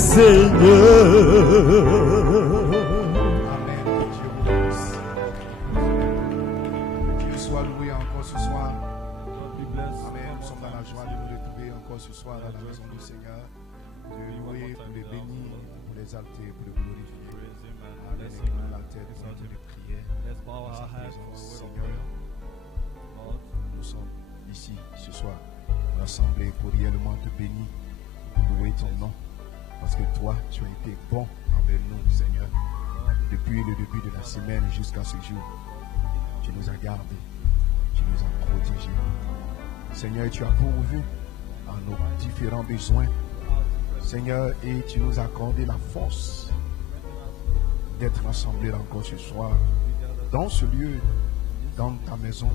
Seigneur. Ce soir à la maison du Seigneur, de louer, pour les bénir, pour les exalter, pour les glorifier. Amen. La tête pour de prière. Seigneur, nous sommes ici ce soir, rassemblés pour réellement te bénir, pour louer ton nom. Parce que toi, tu as été bon envers nous, Seigneur. Depuis le début de la semaine jusqu'à ce jour, tu nous as gardés, tu nous as protégés. Seigneur, tu as pourvu à nos différents besoins, Seigneur, et tu nous as accordé la force d'être rassemblés encore ce soir dans ce lieu, dans ta maison,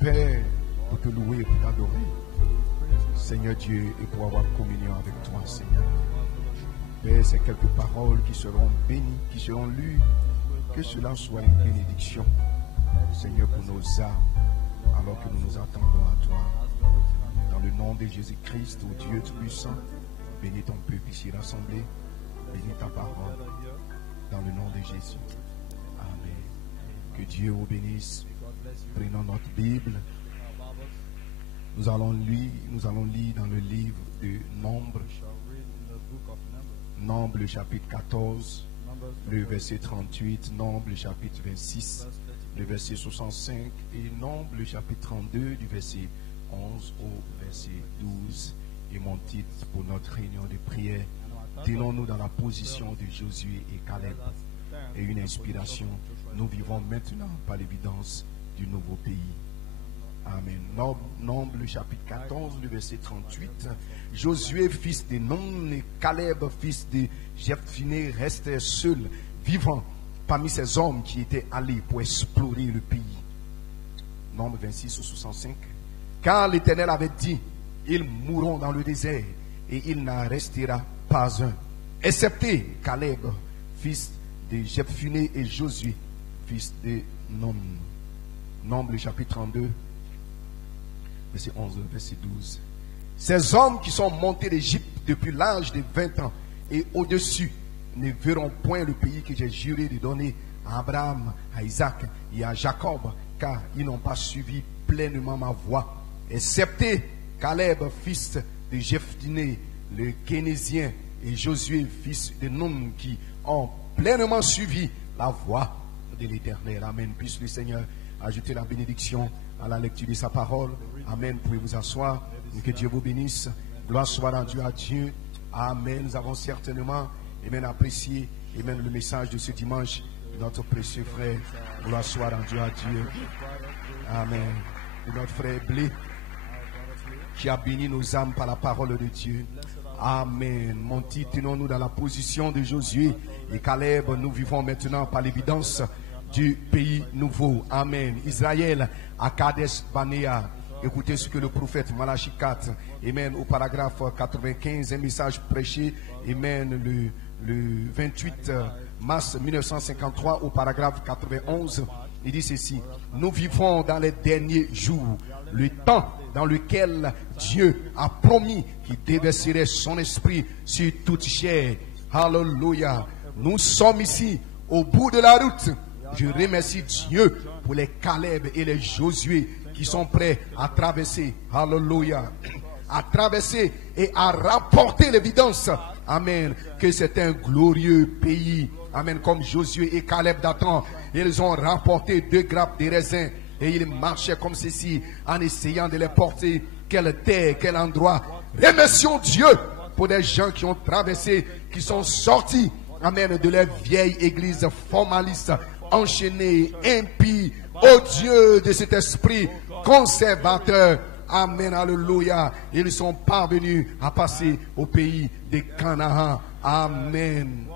Père, pour te louer et pour t'adorer, Seigneur Dieu, et pour avoir communion avec toi, Seigneur. Père, ces quelques paroles qui seront bénies, qui seront lues, que cela soit une bénédiction, Seigneur, pour nos âmes, alors que nous nous attendons à toi. Dans le nom de Jésus-Christ, ô Dieu Tout-Puissant, bénis ton peuple ici rassemblé, bénis ta parole, dans le nom de Jésus. Amen. Que Dieu vous bénisse. Prenons notre Bible. Nous allons lire dans le livre de Nombre, Nombre le chapitre 14, le verset 38, Nombre le chapitre 26, le verset 65, et Nombre le chapitre 32, du verset 11 au verset 12. Et mon titre pour notre réunion de prière: tenons-nous dans la position de Josué et Caleb. Et une inspiration: nous vivons maintenant par l'évidence du nouveau pays. Amen. Nombre le chapitre 14, le verset 38. Josué, fils de Nun, et Caleb, fils de Jephthé, restèrent seuls, vivants parmi ces hommes qui étaient allés pour explorer le pays. Nombre 26 ou 65. Car l'Éternel avait dit: ils mourront dans le désert, et il n'en restera pas un, excepté Caleb, fils de Jephthé, et Josué, fils de Nun. Nombre chapitre 32, verset 11, verset 12. Ces hommes qui sont montés d'Égypte depuis l'âge de 20 ans et au-dessus ne verront point le pays que j'ai juré de donner à Abraham, à Isaac et à Jacob, car ils n'ont pas suivi pleinement ma voie, excepté Caleb, fils de Jephthé, le Kénésien, et Josué, fils de Nun, qui ont pleinement suivi la voie de l'Éternel. Amen. Puisse le Seigneur ajouter la bénédiction à la lecture de sa parole. Amen. Pouvez vous asseoir. Que Dieu vous bénisse. Gloire soit rendue à Dieu. Amen. Nous avons certainement, amen, apprécié, amen, le message de ce dimanche de notre précieux frère. Gloire soit rendue à Dieu. Amen. De notre frère Blé, qui a béni nos âmes par la parole de Dieu. Amen. Mon titre: tenons-nous dans la position de Josué et Caleb. Nous vivons maintenant par l'évidence du pays nouveau. Amen. Israël à Kadesh Barnea. Écoutez ce que le prophète Malachie 4, amen, au paragraphe 95, un message prêché, amen, le 28 mars 1953, au paragraphe 91. Il dit ceci: nous vivons dans les derniers jours, le temps dans lequel Dieu a promis qu'il déverserait son esprit sur toute chair. Alléluia. Nous sommes ici au bout de la route. Je remercie Dieu pour les Caleb et les Josué qui sont prêts à traverser. Alléluia. À traverser et à rapporter l'évidence. Amen. Que c'est un glorieux pays. Amen. Comme Josué et Caleb d'antan, ils ont rapporté 2 grappes de raisin. Et ils marchaient comme ceci en essayant de les porter. Quelle terre, quel endroit. Remercions Dieu pour des gens qui ont traversé, qui sont sortis, amen, de leur vieille église formaliste, enchaînée, impie. Oh Dieu de cet esprit conservateur. Amen, alléluia. Ils sont parvenus à passer au pays de Canaan. Amen.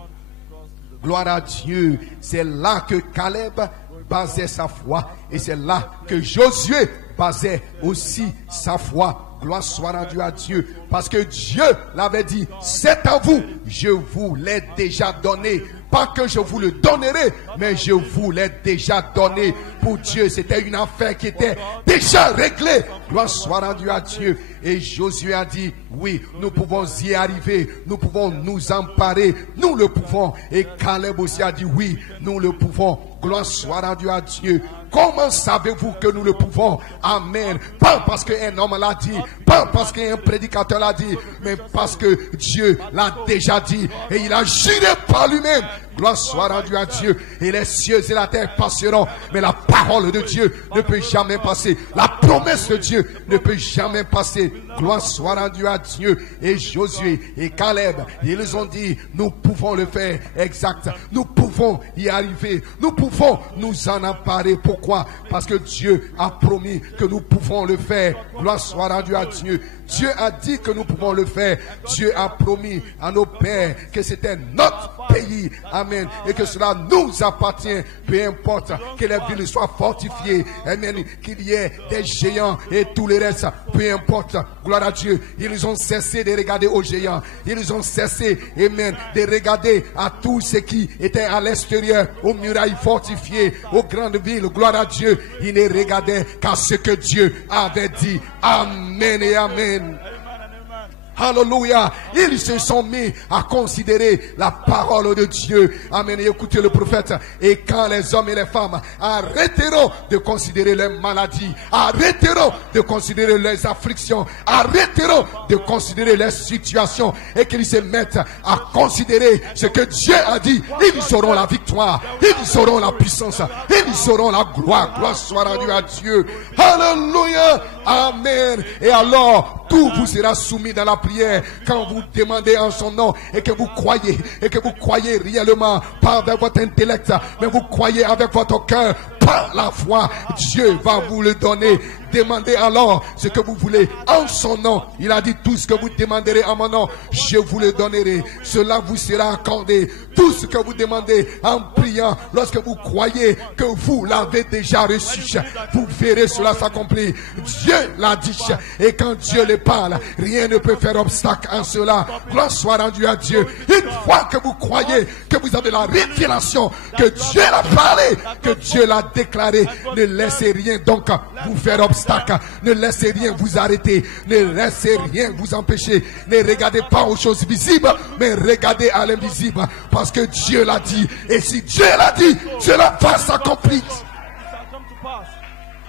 Gloire à Dieu. C'est là que Caleb basait sa foi, et c'est là que Josué basait aussi sa foi. Gloire soit rendue à Dieu. Parce que Dieu l'avait dit, c'est à vous, je vous l'ai déjà donné. Pas que je vous le donnerai, mais je vous l'ai déjà donné. Pour Dieu, c'était une affaire qui était déjà réglée. Gloire soit rendue à Dieu. Et Josué a dit, oui, nous pouvons y arriver. Nous pouvons nous emparer. Nous le pouvons. Et Caleb aussi a dit, oui, nous le pouvons. Gloire soit rendue à Dieu. Comment savez-vous que nous le pouvons? Amen. Pas parce qu'un homme l'a dit, pas parce qu'un prédicateur l'a dit, mais parce que Dieu l'a déjà dit. Et il a juré par lui-même. Gloire soit rendue à Dieu. Et les cieux et la terre passeront, mais la parole de Dieu ne peut jamais passer. La promesse de Dieu ne peut jamais passer. Gloire soit rendue à Dieu. Et Josué et Caleb, ils ont dit, nous pouvons le faire. Exact. Nous pouvons y arriver. Nous pouvons nous en emparer. Pourquoi? Parce que Dieu a promis que nous pouvons le faire. Gloire soit rendue à Dieu. Dieu a dit que nous pouvons le faire. Dieu a promis à nos pères que c'était notre pays. Amen. Et que cela nous appartient. Peu importe que les villes soient fortifiées. Amen. Qu'il y ait des géants et tout le reste. Peu importe. Gloire à Dieu. Ils ont cessé de regarder aux géants. Ils ont cessé, amen, de regarder à tout ce qui était à l'extérieur, aux murailles fortifiées, aux grandes villes. Gloire à Dieu. Ils ne regardaient qu'à ce que Dieu avait dit. Amen et amen. Alléluia. Ils se sont mis à considérer la parole de Dieu. Amen. Et écoutez le prophète. Et quand les hommes et les femmes arrêteront de considérer les maladies, arrêteront de considérer les afflictions, arrêteront de considérer les situations, et qu'ils se mettent à considérer ce que Dieu a dit, ils auront la victoire, ils auront la puissance, ils auront la gloire. Gloire soit rendue à Dieu. Alléluia. Amen. Et alors, tout vous sera soumis dans la prière quand vous demandez en son nom et que vous croyez réellement, pas avec votre intellect, mais vous croyez avec votre cœur, par la foi. Dieu va vous le donner. Demandez alors ce que vous voulez en son nom. Il a dit, tout ce que vous demanderez en mon nom, je vous le donnerai. Cela vous sera accordé. Tout ce que vous demandez en priant, lorsque vous croyez que vous l'avez déjà reçu, vous verrez cela s'accomplir. Dieu l'a dit. Et quand Dieu le parle, rien ne peut faire obstacle en cela. Gloire soit rendue à Dieu. Une fois que vous croyez que vous avez la révélation, que Dieu l'a parlé, que Dieu l'a déclaré, ne laissez rien donc vous faire obstacle. Ne laissez rien vous arrêter. Ne laissez rien vous empêcher. Ne regardez pas aux choses visibles, mais regardez à l'invisible. Parce que Dieu l'a dit. Et si Dieu l'a dit, cela va s'accomplir.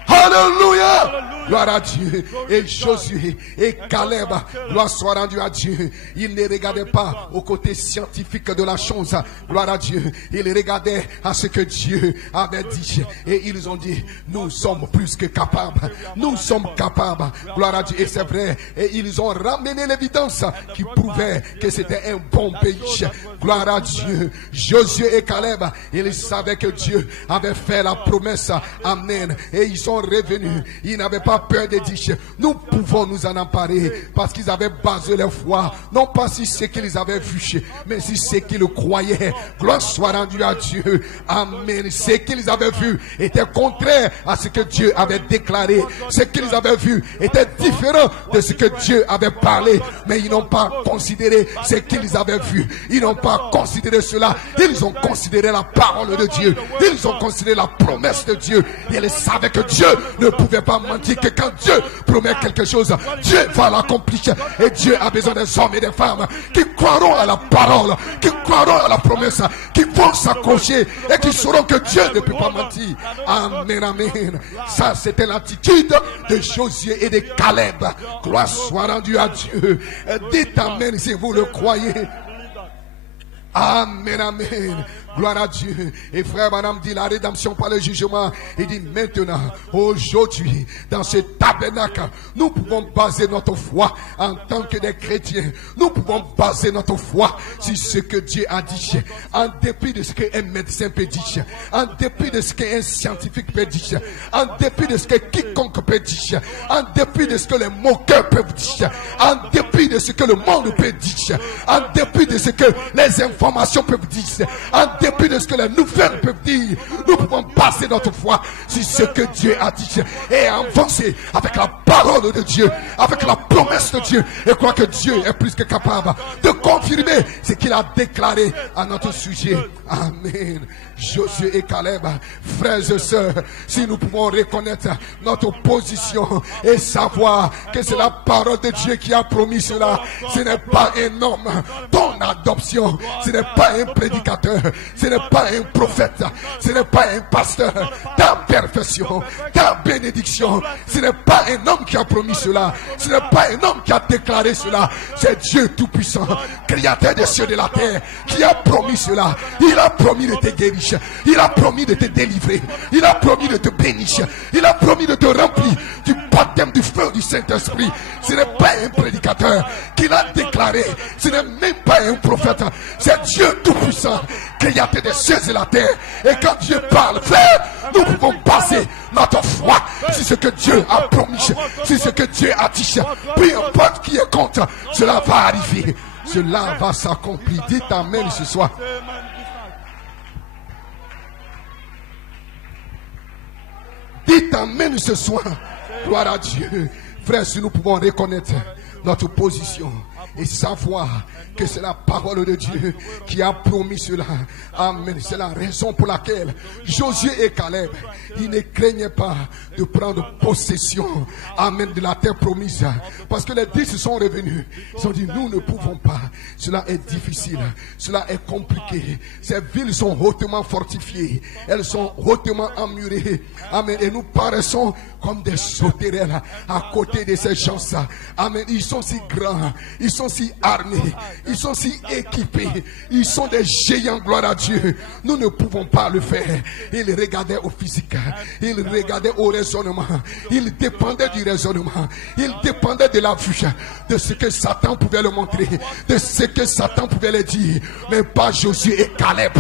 Alléluia. Gloire à Dieu. Et Josué et Caleb, gloire soit rendue à Dieu. Ils ne regardaient pas au côté scientifique de la chose. Gloire à Dieu. Ils regardaient à ce que Dieu avait dit. Et ils ont dit, nous sommes plus que capables. Nous sommes capables. Gloire à Dieu. Et c'est vrai. Et ils ont ramené l'évidence qui prouvait que c'était un bon pays. Gloire à Dieu. Josué et Caleb, ils savaient que Dieu avait fait la promesse. Amen. Et ils sont revenus. Ils n'avaient pas peur de dire, nous pouvons nous en emparer, parce qu'ils avaient basé leur foi non pas sur ce qu'ils avaient vu, mais sur ce qu'ils croyaient. Gloire soit rendue à Dieu. Amen. Ce qu'ils avaient vu était contraire à ce que Dieu avait déclaré. Ce qu'ils avaient vu était différent de ce que Dieu avait parlé, mais ils n'ont pas considéré ce qu'ils avaient vu. Ils n'ont pas considéré cela. Ils ont considéré la parole de Dieu. Ils ont considéré la promesse de Dieu. Ils savaient que Dieu ne pouvait pas mentir, que quand Dieu promet quelque chose, Dieu va l'accomplir. Et Dieu a besoin des hommes et des femmes qui croiront à la parole, qui croiront à la promesse, qui vont s'accrocher et qui sauront que Dieu ne peut pas mentir. Amen, amen. Ça, c'était l'attitude de Josué et de Caleb. Gloire soit rendue à Dieu. Dites amen si vous le croyez. Amen, amen. Gloire à Dieu. Et frère madame dit la rédemption par le jugement. Il dit maintenant, aujourd'hui, dans ce tabernacle, nous pouvons baser notre foi en tant que des chrétiens. Nous pouvons baser notre foi sur ce que Dieu a dit. En dépit de ce qu'un médecin peut dire. En dépit de ce qu'un scientifique peut dire. En dépit de ce que quiconque peut dire. En dépit de ce que les moqueurs peuvent dire. En dépit de ce que le monde peut dire. En dépit de ce que les informations peuvent dire. En dépit dépit de ce que les nouvelles peuvent dire, nous pouvons passer notre foi sur ce que Dieu a dit et avancer avec la parole de Dieu, avec la promesse de Dieu, et croire que Dieu est plus que capable de confirmer ce qu'il a déclaré à notre sujet. Amen. Josué et Caleb, frères et sœurs, si nous pouvons reconnaître notre position et savoir que c'est la parole de Dieu qui a promis cela, ce n'est pas un homme, ton adoption, ce n'est pas un prédicateur, ce n'est pas un prophète, ce n'est pas un pasteur, ta perfection, ta bénédiction, ce n'est pas un homme qui a promis cela, ce n'est pas un homme qui a déclaré cela, c'est Dieu Tout-Puissant, créateur des cieux et de la terre, qui a promis cela. Il a promis de te guérir, il a promis de te délivrer, il a promis de te bénir, il a promis de te remplir du baptême du feu du Saint-Esprit. Ce n'est pas un prédicateur qui l'a déclaré, ce n'est même pas un prophète, c'est Dieu Tout-Puissant, créateur des cieux et de la terre. Et quand Dieu parle, frère, nous pouvons baser notre foi sur ce que Dieu a promis, sur ce que Dieu a dit. Peu importe qui est contre, cela va arriver, cela va s'accomplir. Dites amen ce soir. Dites amen ce soir. Gloire à Dieu. Frère, si nous pouvons reconnaître notre position et savoir que c'est la parole de Dieu qui a promis cela. Amen. C'est la raison pour laquelle Josué et Caleb, ils ne craignaient pas de prendre possession, amen, de la terre promise. Parce que les 10 sont revenus. Ils ont dit, nous ne pouvons pas. Cela est difficile. Cela est compliqué. Ces villes sont hautement fortifiées. Elles sont hautement emmurées. Amen. Et nous paraissons comme des sauterelles à côté de ces gens-là. Amen. Ils sont si grands. Ils sont si armés. Ils sont si équipés. Ils sont des géants, gloire à Dieu. Nous ne pouvons pas le faire. Ils regardaient au physique. Ils regardaient au raisonnement. Ils dépendaient du raisonnement. Ils dépendaient de la vue. De ce que Satan pouvait leur montrer. De ce que Satan pouvait leur dire. Mais pas Josué et Caleb.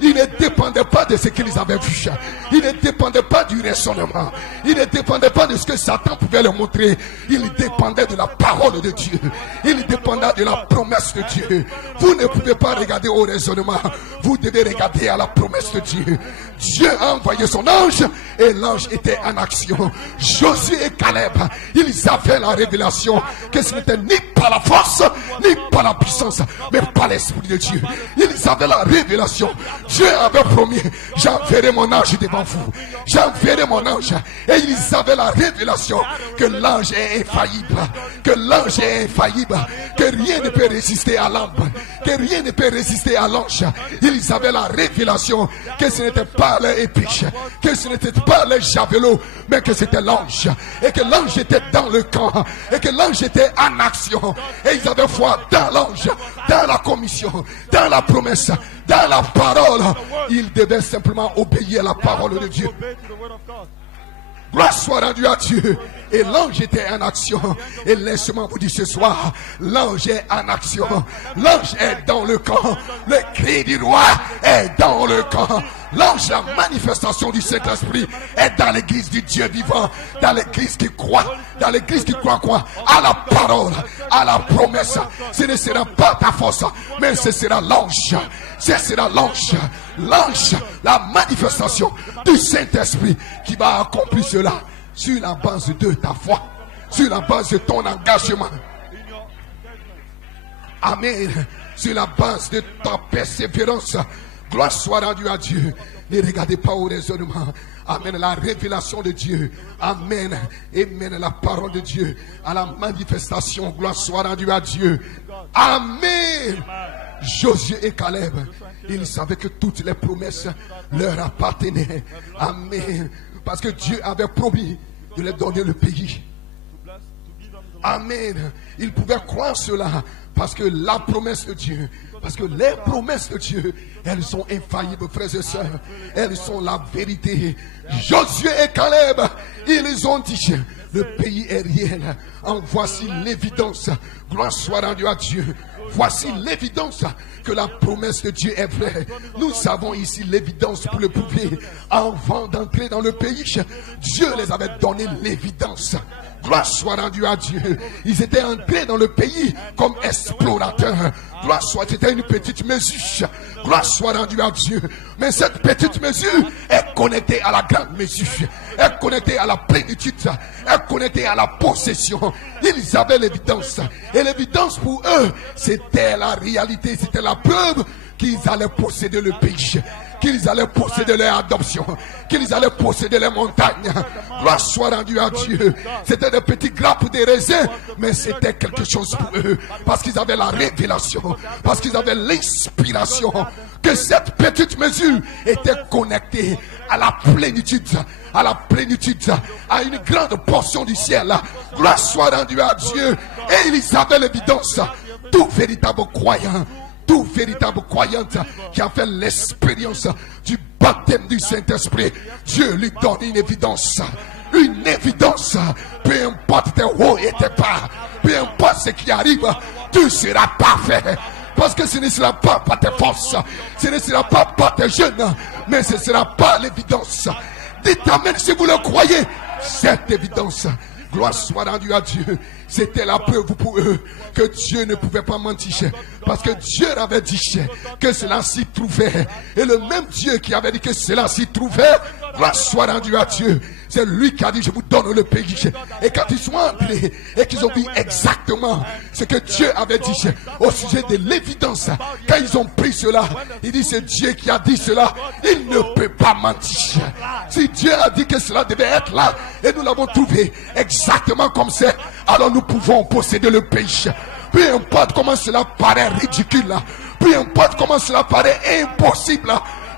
Ils ne dépendaient pas de ce qu'ils avaient vu. Ils ne dépendaient pas du raisonnement. Ils ne dépendaient pas de ce que Satan pouvait leur montrer. Ils dépendaient de la parole de Dieu. Ils dépendaient de la promesse de Dieu. Vous ne pouvez pas regarder au raisonnement. Vous devez regarder à la promesse de Dieu. Dieu a envoyé son ange et l'ange était en action. Josué et Caleb, ils avaient la révélation que ce n'était ni par la force, ni par la puissance, mais par l'Esprit de Dieu. Ils avaient la révélation. Dieu avait promis, j'enverrai mon ange devant vous. J'enverrai mon ange. Et ils avaient la révélation que l'ange est infaillible. Que l'ange est infaillible. Que rien ne peut résister à l'âme. Que rien ne peut résister à l'ange. Ils avaient la révélation que ce n'était pas leur épée, que ce n'était pas les javelots, mais que c'était l'ange. Et que l'ange était dans le camp. Et que l'ange était en action. Et ils avaient foi dans l'ange, dans la commission, dans la promesse, dans la parole. Ils devaient simplement obéir à la parole de Dieu. Gloire soit rendue à Dieu. Et l'ange était en action. Et laissez-moi vous dire ce soir, l'ange est en action. L'ange est dans le camp. Le cri du roi est dans le camp. L'ange, la manifestation du Saint-Esprit est dans l'église du Dieu vivant. Dans l'église qui croit. Dans l'église qui croit quoi? À la parole, à la promesse. Ce ne sera pas ta force, mais ce sera l'ange. Ce sera l'ange. L'ange, la manifestation du Saint-Esprit qui va accomplir cela sur la base de ta foi, sur la base de ton engagement. Amen. Sur la base de ta persévérance. Gloire soit rendue à Dieu. Ne regardez pas au raisonnement. Amen. La révélation de Dieu. Amen. Amen. La parole de Dieu. À la manifestation. Gloire soit rendue à Dieu. Amen. Josué et Caleb, ils savaient que toutes les promesses leur appartenaient. Amen. Parce que Dieu avait promis de leur donner le pays. Amen. Ils pouvaient croire cela parce que la promesse de Dieu, parce que les promesses de Dieu, elles sont infaillibles, frères et sœurs. Elles sont la vérité. Josué et Caleb, ils ont dit, le pays est réel. En voici l'évidence. Gloire soit rendue à Dieu. Voici l'évidence que la promesse de Dieu est vraie. Nous avons ici l'évidence pour le prouver. Avant d'entrer dans le pays, Dieu les avait donné l'évidence. Gloire soit rendue à Dieu. Ils étaient entrés dans le pays comme explorateurs. Gloire soit, c'était une petite mesure. Gloire soit rendue à Dieu. Mais cette petite mesure est connectée à la grande mesure. Est connectée à la plénitude. Est connectée à la possession. Ils avaient l'évidence. Et l'évidence pour eux, c'était la réalité. C'était la preuve qu'ils allaient posséder le pays. Qu'ils allaient posséder leur adoption, qu'ils allaient posséder les montagnes. Gloire soit rendue à Dieu. C'était des petits grappes de raisins, mais c'était quelque chose pour eux, parce qu'ils avaient la révélation, parce qu'ils avaient l'inspiration, que cette petite mesure était connectée à la plénitude, à une grande portion du ciel. Gloire soit rendue à Dieu. Et ils avaient l'évidence. Tout véritable croyant, tout véritable croyante qui a fait l'expérience du baptême du Saint-Esprit, Dieu lui donne une évidence. Une évidence. Peu importe tes hauts et tes bas, peu importe ce qui arrive, tu seras parfait. Parce que ce ne sera pas par tes forces, ce ne sera pas par tes jeunes, mais ce sera par l'évidence. Dites amen si vous le croyez. Cette évidence, gloire soit rendue à Dieu. C'était la preuve pour eux que Dieu ne pouvait pas mentir. Parce que Dieu avait dit que cela s'y trouvait. Et le même Dieu qui avait dit que cela s'y trouvait, gloire soit rendue à Dieu. C'est lui qui a dit, je vous donne le pays. Et quand ils sont entrés et qu'ils ont vu exactement ce que Dieu avait dit au sujet de l'évidence, quand ils ont pris cela, il dit, c'est Dieu qui a dit cela. Il ne peut pas mentir. Si Dieu a dit que cela devait être là, et nous l'avons trouvé exactement comme c'est, alors nous pouvons posséder le pays. Peu importe comment cela paraît ridicule, peu importe comment cela paraît impossible,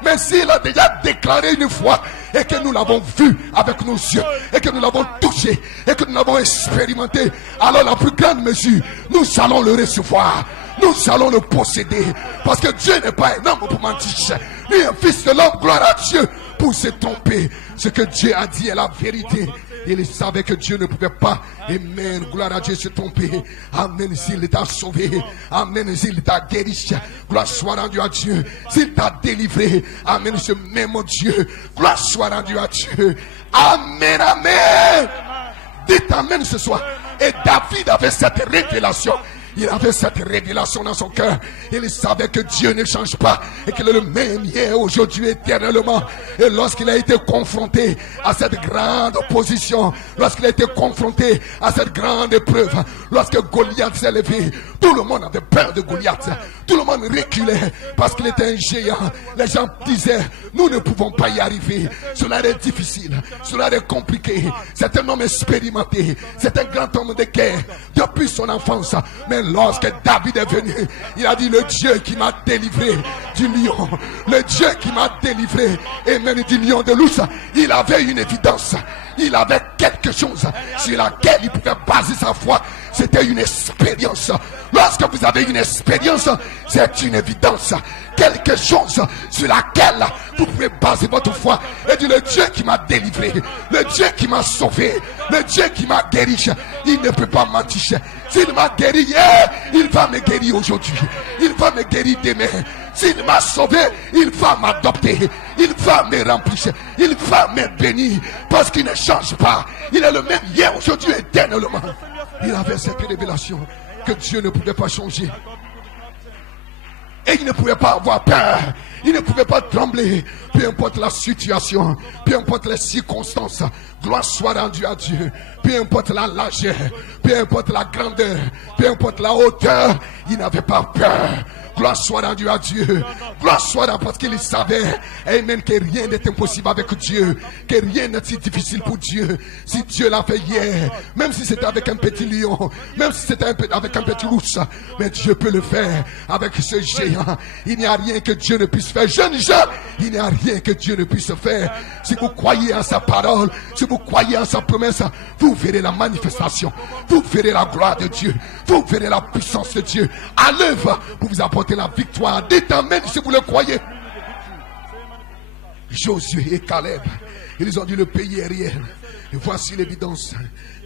mais s'il a déjà déclaré une fois et que nous l'avons vu avec nos yeux et que nous l'avons touché et que nous l'avons expérimenté, alors la plus grande mesure, nous allons le recevoir. Nous allons le posséder. Parce que Dieu n'est pas un homme pour mentir, ni un fils de l'homme, gloire à Dieu, pour se tromper. Ce que Dieu a dit est la vérité. Il savait que Dieu ne pouvait pas, amen, gloire à Dieu, se tromper. Amen, s'il t'a sauvé, amen, s'il t'a guéri, gloire soit rendue à Dieu. S'il t'a délivré, amen, ce même Dieu, gloire soit rendue à Dieu. Amen, amen. Dites amen ce soir. Et David avait cette révélation. Il avait cette révélation dans son cœur. Il savait que Dieu ne change pas et qu'il est le même hier, aujourd'hui, éternellement. Et lorsqu'il a été confronté à cette grande opposition, lorsqu'il a été confronté à cette grande épreuve, lorsque Goliath s'est levé, tout le monde avait peur de Goliath. Tout le monde reculait parce qu'il était un géant. Les gens disaient, nous ne pouvons pas y arriver. Cela est difficile, cela est compliqué. C'est un homme expérimenté, c'est un grand homme de guerre depuis son enfance. Mais lorsque David est venu, il a dit, le Dieu qui m'a délivré du lion, le Dieu qui m'a délivré et même du lion de l'ours, il avait une évidence. Il avait quelque chose sur laquelle il pouvait baser sa foi. C'était une expérience. Lorsque vous avez une expérience, c'est une évidence. Quelque chose sur laquelle vous pouvez baser votre foi. Et dire, le Dieu qui m'a délivré, le Dieu qui m'a sauvé, le Dieu qui m'a guéri, il ne peut pas mentir. S'il m'a guéri hier, il va me guérir aujourd'hui. Il va me guérir demain. S'il m'a sauvé, il va m'adopter. Il va me remplir. Il va me bénir. Parce qu'il ne change pas. Il est le même hier, aujourd'hui, éternellement. Il avait cette révélation que Dieu ne pouvait pas changer. Et il ne pouvait pas avoir peur. Il ne pouvait pas trembler. Peu importe la situation, peu importe les circonstances, gloire soit rendue à Dieu. Peu importe la largeur, peu importe la grandeur, peu importe la hauteur, il n'avait pas peur. Gloire soit rendue à Dieu. Gloire soit rendue parce qu'il savait, amen, que rien n'est impossible avec Dieu, que rien n'est si difficile pour Dieu. Si Dieu l'a fait hier, même si c'était avec un petit lion, même si c'était avec un petit ours, mais Dieu peut le faire avec ce géant. Il n'y a rien que Dieu ne puisse faire. Jeunes gens, il n'y a rien que Dieu ne puisse faire. Si vous croyez en sa parole, si vous croyez en sa promesse, vous verrez la manifestation, vous verrez la gloire de Dieu, vous verrez la puissance de Dieu à l'œuvre pour vous apporter la victoire. Dites amen si vous le croyez. Josué et Caleb, ils ont dit, le pays est réel. Et voici l'évidence.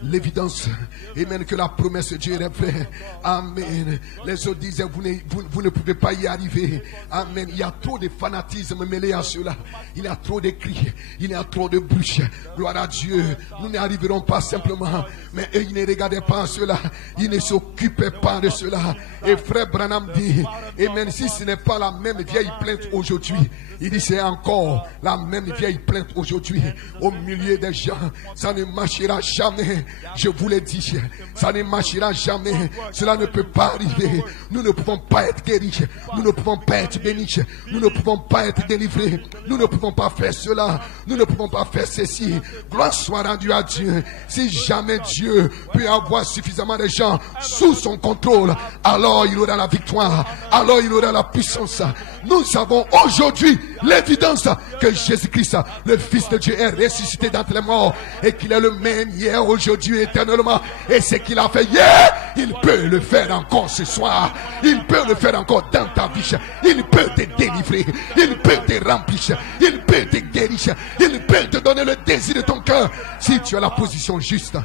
l'évidence. Amen. Que la promesse de Dieu est vraie. Amen. Les autres disaient, vous ne pouvez pas y arriver. Amen. Il y a trop de fanatisme mêlé à cela. Il y a trop de cris. Il y a trop de bouches. Gloire à Dieu. Nous n'arriverons pas simplement. Mais eux, ils ne regardaient pas à cela. Ils ne s'occupaient pas de cela. Et frère Branham dit, amen, si ce n'est pas la même vieille plainte aujourd'hui, il dit c'est encore la même vieille plainte aujourd'hui au milieu des gens. Ça ne marchera jamais. Je vous l'ai dit, ça ne marchera jamais. Cela ne peut pas arriver. Nous ne pouvons pas être guéris. Nous ne pouvons pas être bénis. Nous ne pouvons pas être délivrés. Nous ne pouvons pas faire cela. Nous ne pouvons pas faire ceci. Gloire soit rendue à Dieu. Si jamais Dieu peut avoir suffisamment de gens sous son contrôle, alors il aura la victoire. Alors il aura la puissance. Nous avons aujourd'hui l'évidence que Jésus-Christ, le Fils de Dieu, est ressuscité d'entre les morts et qu'il est le même hier, aujourd'hui, éternellement. Et ce qu'il a fait hier, il peut le faire encore ce soir. Il peut le faire encore dans ta vie. Il peut te délivrer. Il peut te remplir. Il peut te guérir. Il peut te donner le désir de ton cœur si tu as la position juste.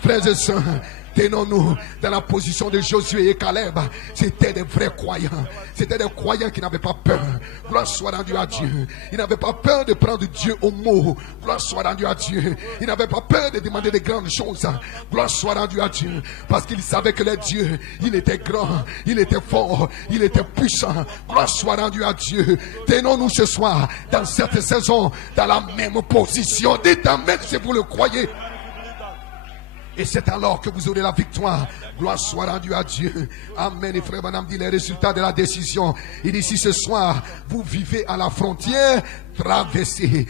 Frères et sœurs, tenons-nous dans la position de Josué et Caleb. C'était des vrais croyants. C'était des croyants qui n'avaient pas peur. Gloire soit rendue à Dieu. Ils n'avaient pas peur de prendre Dieu au mot. Gloire soit rendue à Dieu. Ils n'avaient pas peur de demander de grandes choses. Gloire soit rendue à Dieu. Parce qu'ils savaient que le Dieu, il était grand, il était fort, il était puissant. Gloire soit rendue à Dieu. Tenons-nous ce soir dans cette saison dans la même position. Dites amen si vous le croyez. Et c'est alors que vous aurez la victoire. Gloire soit rendue à Dieu. Amen. Et frère Branham dit les résultats de la décision. Il dit si ce soir vous vivez à la frontière, traversez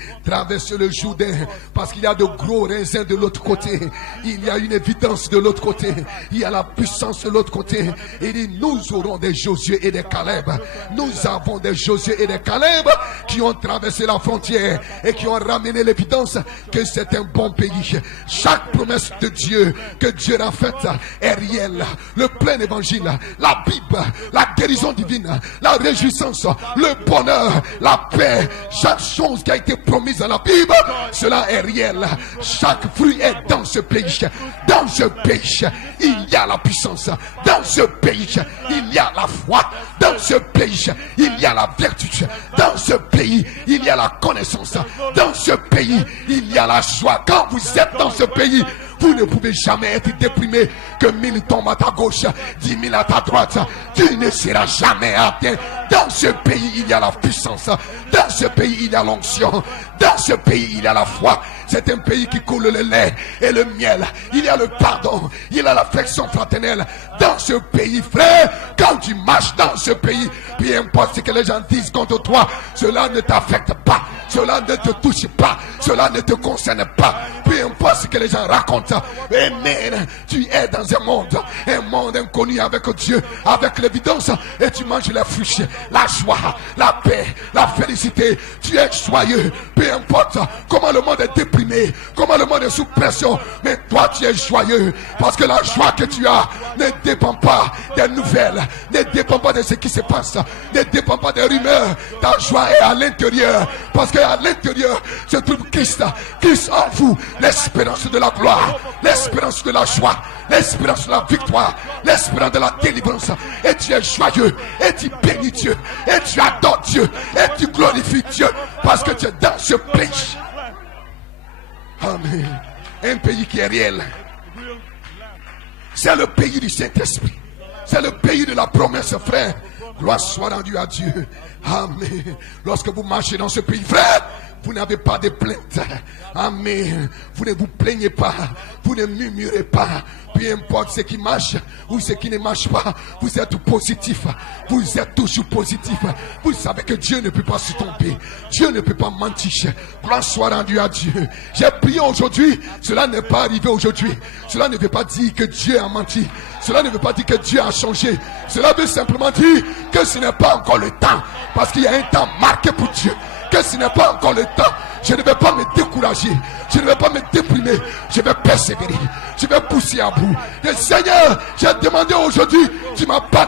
le Jourdain, parce qu'il y a de gros raisins de l'autre côté. Il y a une évidence de l'autre côté. Il y a la puissance de l'autre côté. Il dit nous aurons des Josué et des Caleb. Nous avons des Josué et des Caleb qui ont traversé la frontière et qui ont ramené l'évidence que c'est un bon pays. Chaque promesse de Dieu que Dieu a faite est réelle. Le plein évangile, la Bible, la guérison divine, la réjouissance, le bonheur, la paix, chaque chose qui a été promise dans la Bible, cela est réel. Chaque fruit est dans ce pays. Dans ce pays, il y a la puissance. Dans ce pays, il y a la foi. Dans ce pays, il y a la vertu. Dans ce pays, il y a la connaissance. Dans ce pays, il y a la joie. Quand vous êtes dans ce pays, vous ne pouvez jamais être déprimé. Que 1000 tombent à ta gauche, 10 000 à ta droite, tu ne seras jamais atteint. Dans ce pays, il y a la puissance. Dans ce pays, il y a l'onction. Dans ce pays, il y a la foi. C'est un pays qui coule le lait et le miel. Il y a le pardon. Il y a l'affection fraternelle. Dans ce pays, frère, quand tu marches dans ce pays, peu importe ce que les gens disent contre toi, cela ne t'affecte pas. Cela ne te touche pas. Cela ne te concerne pas. Peu importe ce que les gens racontent. Amen. Tu es dans un monde inconnu avec Dieu, avec l'évidence, et tu manges les fruits, la joie, la paix, la félicité. Tu es joyeux. Peu importe comment le monde est déprimé, comment le monde est sous pression, mais toi tu es joyeux, parce que la joie que tu as ne dépend pas des nouvelles, ne dépend pas de ce qui se passe, ne dépend pas des rumeurs. Ta joie est à l'intérieur, parce qu'à l'intérieur se trouve Christ. Christ en vous, l'espérance de la gloire, l'espérance de la joie, l'espérance de la victoire, l'espérance de la délivrance. Et tu es joyeux, et tu bénis Dieu, et tu adores Dieu, et tu glorifies Dieu, parce que tu es dans ce pays. Amen. Un pays qui est réel. C'est le pays du Saint-Esprit. C'est le pays de la promesse, frère. Gloire soit rendue à Dieu. Amen. Lorsque vous marchez dans ce pays, frère, vous n'avez pas de plainte. Amen. Vous ne vous plaignez pas. Vous ne murmurez pas. Peu importe ce qui marche ou ce qui ne marche pas, vous êtes positif. Vous êtes toujours positif. Vous savez que Dieu ne peut pas se tromper. Dieu ne peut pas mentir. Gloire soit rendue à Dieu. J'ai prié aujourd'hui. Cela n'est pas arrivé aujourd'hui. Cela ne veut pas dire que Dieu a menti. Cela ne veut pas dire que Dieu a changé. Cela veut simplement dire que ce n'est pas encore le temps. Parce qu'il y a un temps marqué pour Dieu. que ce n'est pas encore le temps. Je ne vais pas me décourager. Je ne vais pas me déprimer. Je vais persévérer. Je vais pousser à bout. Et Seigneur, j'ai demandé aujourd'hui. Tu m'as pas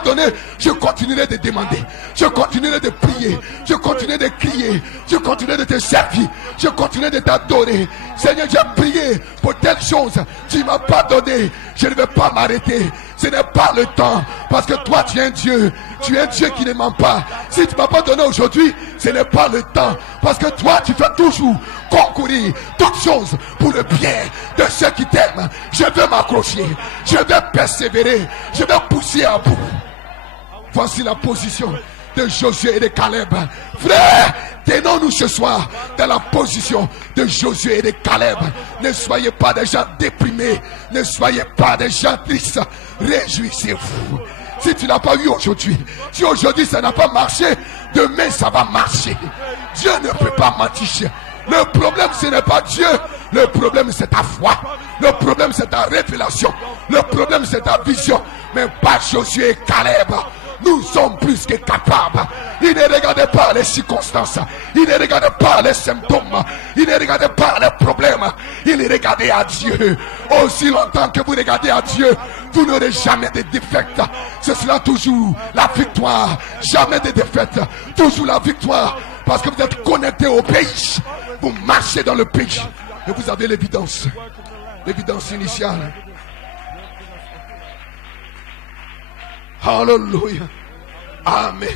donné. Je continuerai de demander. Je continuerai de prier. Je continuerai de crier. Je continuerai de te servir. Je continuerai de t'adorer. Seigneur, j'ai prié pour telle chose. Tu m'as pas donné. Je ne vais pas m'arrêter. Ce n'est pas le temps. Parce que toi, tu es un Dieu. Tu es un Dieu qui ne ment pas. Si tu ne m'as pas donné aujourd'hui, ce n'est pas le temps. Parce que toi, tu fais toujours concourir toutes choses pour le bien de ceux qui t'aiment. Je vais m'accrocher. Je vais persévérer. Je vais pousser à bout. Voici la position de Josué et de Caleb. Frère, tenons-nous ce soir dans la position de Josué et de Caleb. Ne soyez pas des gens déprimés. Ne soyez pas des gens tristes. Réjouissez-vous. Si tu n'as pas eu aujourd'hui, si aujourd'hui ça n'a pas marché, demain ça va marcher. Dieu ne peut pas mentir. Le problème ce n'est pas Dieu. Le problème c'est ta foi. Le problème c'est ta révélation. Le problème c'est ta vision. Mais pas Josué et Caleb. Nous sommes plus que capables. Il ne regardait pas les circonstances. Il ne regardait pas les symptômes. Il ne regardait pas les problèmes. Il regardait à Dieu. Aussi longtemps que vous regardez à Dieu, vous n'aurez jamais de défaite. Ce sera toujours la victoire. Jamais de défaite. Toujours la victoire. Parce que vous êtes connectés au pays. Vous marchez dans le pays. Et vous avez l'évidence. L'évidence initiale. Alléluia. Amen.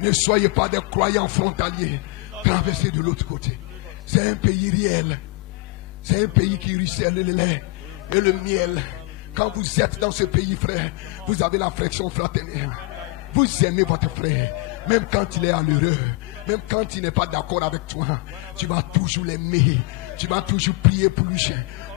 Ne soyez pas des croyants frontaliers. Traversez de l'autre côté. C'est un pays réel. C'est un pays qui ruisselle le lait et le miel. Quand vous êtes dans ce pays, frère, vous avez l'affection fraternelle. Vous aimez votre frère. Même quand il est malheureux. Même quand il n'est pas d'accord avec toi. Tu vas toujours l'aimer. Tu vas toujours prier pour lui.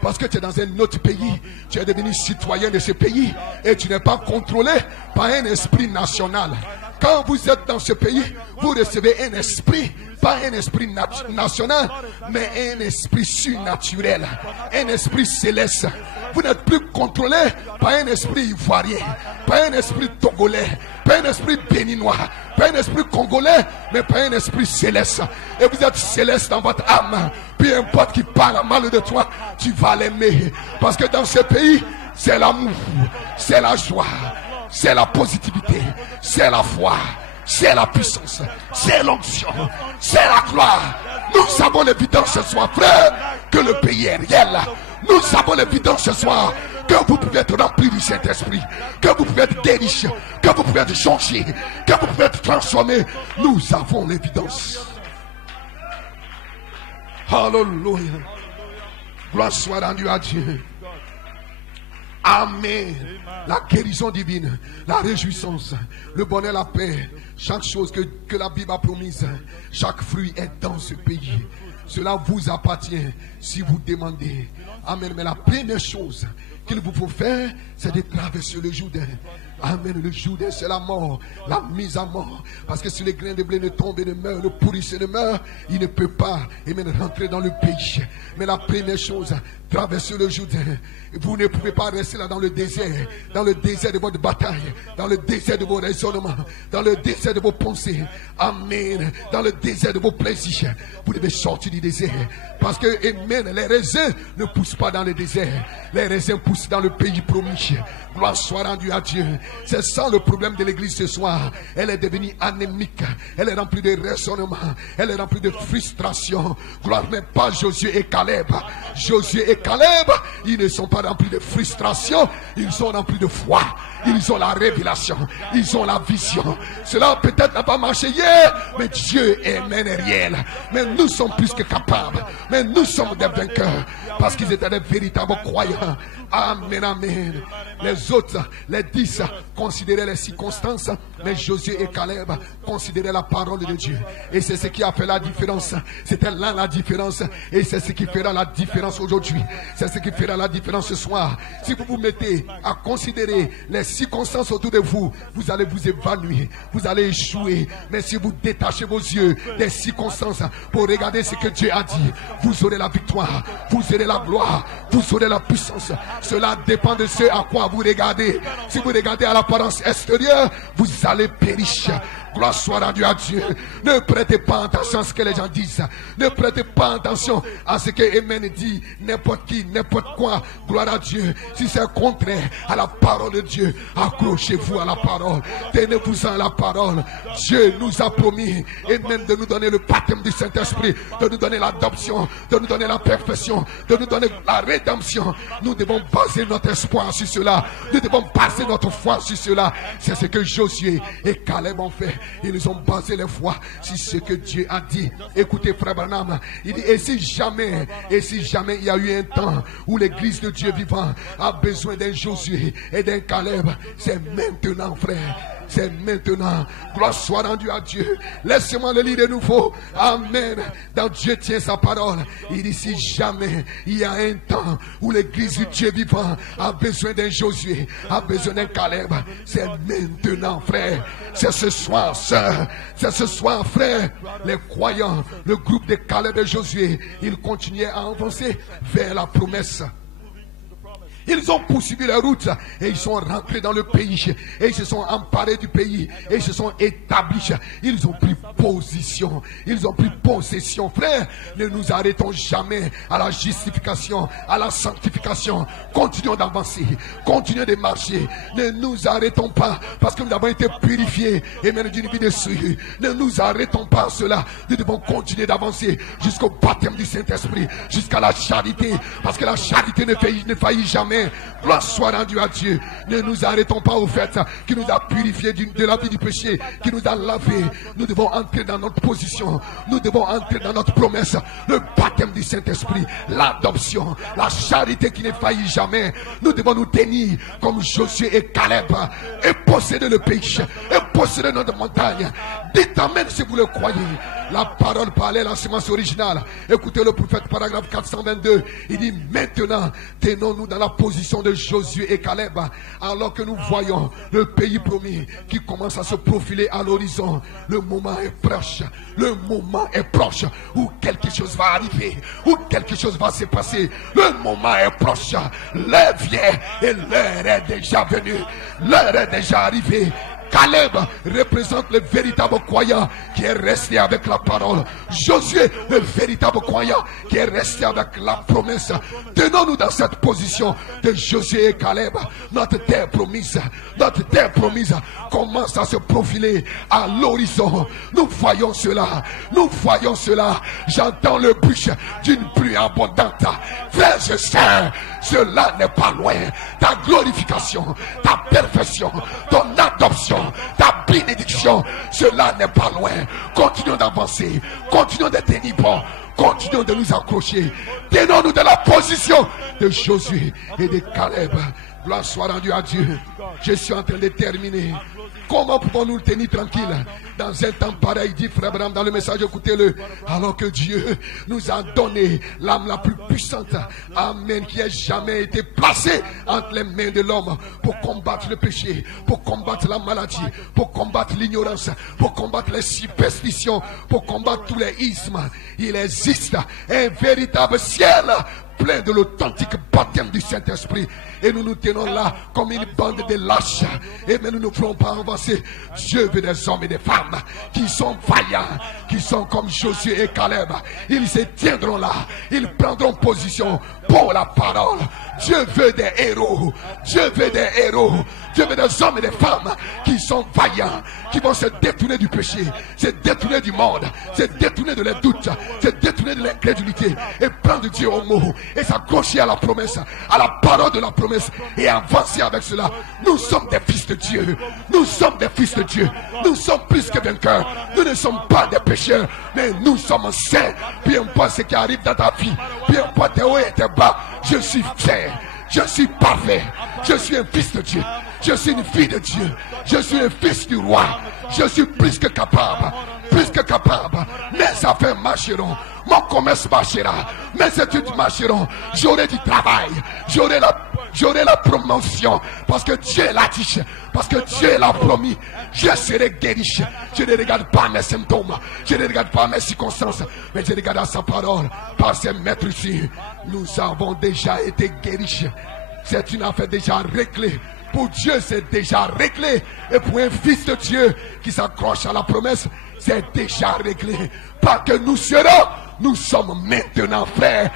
Parce que tu es dans un autre pays. Tu es devenu citoyen de ce pays. Et tu n'es pas contrôlé par un esprit national. Quand vous êtes dans ce pays, vous recevez un esprit. Pas un esprit national, mais un esprit surnaturel. Un esprit céleste. Vous n'êtes plus contrôlé par un esprit ivoirien. Pas un esprit togolais. Pas un esprit béninois. Pas un esprit congolais, mais pas un esprit céleste. Et vous êtes céleste dans votre âme. Peu importe qui parle mal de toi, tu vas l'aimer. Parce que dans ce pays, c'est l'amour, c'est la joie, c'est la positivité, c'est la foi, c'est la puissance, c'est l'onction, c'est la gloire. Nous avons l'évidence ce soir, frère, que le pays est réel. Nous avons l'évidence ce soir que vous pouvez être rempli du Saint-Esprit, que vous pouvez être guéri, que vous pouvez être changé, que vous pouvez être transformé. Nous avons l'évidence. Alléluia. Gloire soit rendue à Dieu. Amen. La guérison divine, la réjouissance, le bonheur, la paix, chaque chose que la Bible a promise, chaque fruit est dans ce pays. Cela vous appartient si vous demandez. Amen. Mais la première chose qu'il vous faut faire, c'est de traverser le Jourdain. Amen. Le Jourdain, c'est la mort, la mise à mort. Parce que si les grains de blé ne tombent et ne meurent, ne pourrissent et ne meurent, il ne peut pas rentrer dans le pays. Mais la première chose, traverser le Jourdain. Vous ne pouvez pas rester là dans le désert de votre bataille, dans le désert de vos raisonnements, dans le désert de vos pensées. Amen. Dans le désert de vos plaisirs. Vous devez sortir du désert. Parce que, amen, les raisins ne poussent pas dans le désert. Les raisins poussent dans le pays promis. Gloire soit rendue à Dieu. C'est ça le problème de l'église ce soir. Elle est devenue anémique. Elle est remplie de raisonnements. Elle est remplie de frustration. Gloire, mais pas Josué et Caleb. Josué et Caleb, ils ne sont pas remplis de frustration. Ils sont remplis de foi. Ils ont la révélation. Ils ont la vision. Cela peut-être n'a pas marché hier, mais Dieu est réel. Mais nous sommes plus que capables. Mais nous sommes des vainqueurs. Parce qu'ils étaient des véritables croyants. Amen, amen. Les autres, les 10, considéraient les circonstances. Mais Josué et Caleb considéraient la parole de Dieu. Et c'est ce qui a fait la différence. C'était là la différence. Et c'est ce qui fera la différence aujourd'hui. C'est ce qui fera la différence ce soir. Si vous vous mettez à considérer les circonstances autour de vous, vous allez vous évanouir. Vous allez échouer. Mais si vous détachez vos yeux des circonstances pour regarder ce que Dieu a dit, vous aurez la victoire. Vous aurez la gloire. Vous aurez la puissance. Cela dépend de ce à quoi vous regardez. Si vous regardez à l'apparence extérieure, vous allez périr. Gloire soit rendue à Dieu. Ne prêtez pas attention à ce que les gens disent. Ne prêtez pas attention à ce que Amen dit. N'importe qui, n'importe quoi. Gloire à Dieu. Si c'est contraire à la parole de Dieu, accrochez-vous à la parole. Tenez-vous à la parole. Dieu nous a promis, Amen, de nous donner le baptême du Saint-Esprit, de nous donner l'adoption, de nous donner la perfection, de nous donner la rédemption. Nous devons baser notre espoir sur cela. Nous devons baser notre foi sur cela. C'est ce que Josué et Caleb ont fait. Ils ont basé leur foi sur ce que Dieu a dit. Écoutez, frère Branham, il dit, et si jamais il y a eu un temps où l'église de Dieu vivant a besoin d'un Josué et d'un Caleb, c'est maintenant, frère. C'est maintenant. Gloire soit rendue à Dieu. Laissez-moi le lire de nouveau. Amen. Dans Dieu tient sa parole. Il dit, si jamais il y a un temps où l'église du Dieu vivant a besoin d'un Josué, a besoin d'un Caleb, c'est maintenant, frère. C'est ce soir, sœur. C'est ce soir, frère. Les croyants, le groupe de Caleb et Josué, ils continuaient à avancer vers la promesse. Ils ont poursuivi leur route et ils sont rentrés dans le pays et ils se sont emparés du pays et ils se sont établis. Ils ont pris position, ils ont pris possession. Frère, ne nous arrêtons jamais à la justification, à la sanctification. Continuons d'avancer, continuons de marcher. Ne nous arrêtons pas parce que nous avons été purifiés et même d'une vie de souillure. Ne nous arrêtons pas à cela. Nous devons continuer d'avancer jusqu'au baptême du Saint-Esprit, jusqu'à la charité, parce que la charité ne faillit jamais. Gloire soit rendue à Dieu. Ne nous arrêtons pas au fait qui nous a purifiés de la vie du péché, qui nous a lavés. Nous devons entrer dans notre position. Nous devons entrer dans notre promesse. Le baptême du Saint-Esprit, l'adoption, la charité qui ne faillit jamais. Nous devons nous tenir comme Josué et Caleb et posséder le pays et posséder notre montagne. Dites amen si vous le croyez. La parole parlait la semence originale. Écoutez le prophète, paragraphe 422. Il dit, maintenant, tenons-nous dans la position de Josué et Caleb, alors que nous voyons le pays promis qui commence à se profiler à l'horizon. Le moment est proche. Le moment est proche où quelque chose va arriver, où quelque chose va se passer. Le moment est proche. L'heure vient et l'heure est déjà venue. L'heure est déjà arrivée. Caleb représente le véritable croyant qui est resté avec la parole. Josué, le véritable croyant qui est resté avec la promesse. Tenons-nous dans cette position de Josué et Caleb. Notre terre promise commence à se profiler à l'horizon. Nous voyons cela. Nous voyons cela. J'entends le bruit d'une pluie abondante. Frères et sœurs, cela n'est pas loin. Ta glorification, ta perfection, ton adoption, ta bénédiction, cela n'est pas loin. Continuons d'avancer, continuons de tenir bon, continuons de nous accrocher. Tenons-nous dans la position de Josué et de Caleb. Gloire soit rendue à Dieu. Je suis en train de terminer. Comment pouvons-nous tenir tranquilles dans un temps pareil, dit Frère Branham dans le message, écoutez-le, alors que Dieu nous a donné l'âme la plus puissante, amen, qui ait jamais été placée entre les mains de l'homme pour combattre le péché, pour combattre la maladie, pour combattre l'ignorance, pour combattre les superstitions, pour combattre tous les ismes. Il existe un véritable ciel plein de l'authentique baptême du Saint-Esprit. Et nous nous tenons là comme une bande de lâches. Et mais nous ne ferons pas avancer. Dieu veut des hommes et des femmes qui sont vaillants, qui sont comme Josué et Caleb. Ils se tiendront là. Ils prendront position pour la parole. Dieu veut des héros. Dieu veut des héros. Dieu veut des hommes et des femmes qui sont vaillants, qui vont se détourner du péché, se détourner du monde, se détourner de les doutes, se détourner de l'incrédulité et prendre Dieu au mot et s'accrocher à la promesse, à la parole de la promesse et avancer avec cela. Nous sommes des fils de Dieu. Nous sommes des fils de Dieu. Nous sommes plus que vainqueurs. Nous ne sommes pas des pécheurs, mais nous sommes saints. Peu importe ce qui arrive dans ta vie, peu importe tes hauts et tes bas, je suis fier. Je suis parfait. Je suis un fils de Dieu. Je suis une fille de Dieu. Je suis un fils du roi. Je suis plus que capable. Plus que capable. Mes affaires marcheront. Mon commerce marchera. Mes études marcheront. J'aurai du travail. J'aurai la promotion. Parce que Dieu l'a dit. Parce que Dieu l'a promis. Je serai guéri. Je ne regarde pas mes symptômes. Je ne regarde pas mes circonstances. Mais je regarde à sa parole. Par ses maîtres ici. Nous avons déjà été guéris. C'est une affaire déjà réglée. Pour Dieu, c'est déjà réglé. Et pour un fils de Dieu qui s'accroche à la promesse, c'est déjà réglé. Pas que nous serons, nous sommes maintenant frères.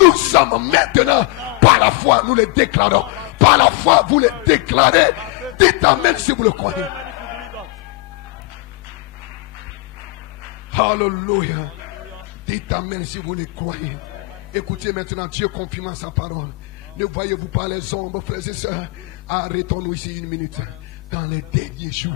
Nous sommes maintenant, par la foi, nous les déclarons. Par la foi, vous les déclarez. Dites amen si vous le croyez. Alléluia. Dites amen si vous le croyez. Écoutez maintenant, Dieu confirme sa parole. Ne voyez-vous pas les ombres, frères et sœurs? Arrêtons-nous ici une minute. Dans les derniers jours,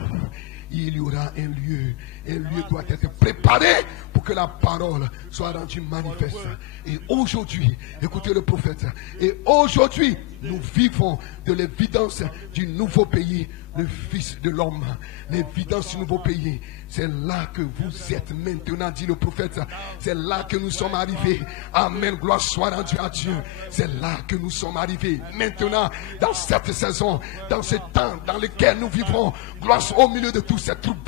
il y aura un lieu. Un lieu doit être préparé pour que la parole soit rendue manifeste. Et aujourd'hui, écoutez le prophète. Et aujourd'hui, nous vivons de l'évidence du nouveau pays, le Fils de l'homme. L'évidence du nouveau pays. C'est là que vous êtes maintenant, dit le prophète. C'est là que nous sommes arrivés. Amen. Gloire soit rendue à Dieu. C'est là que nous sommes arrivés. Maintenant, dans cette saison, dans ce temps dans lequel nous vivrons, gloire soit au milieu de tous ces troubles,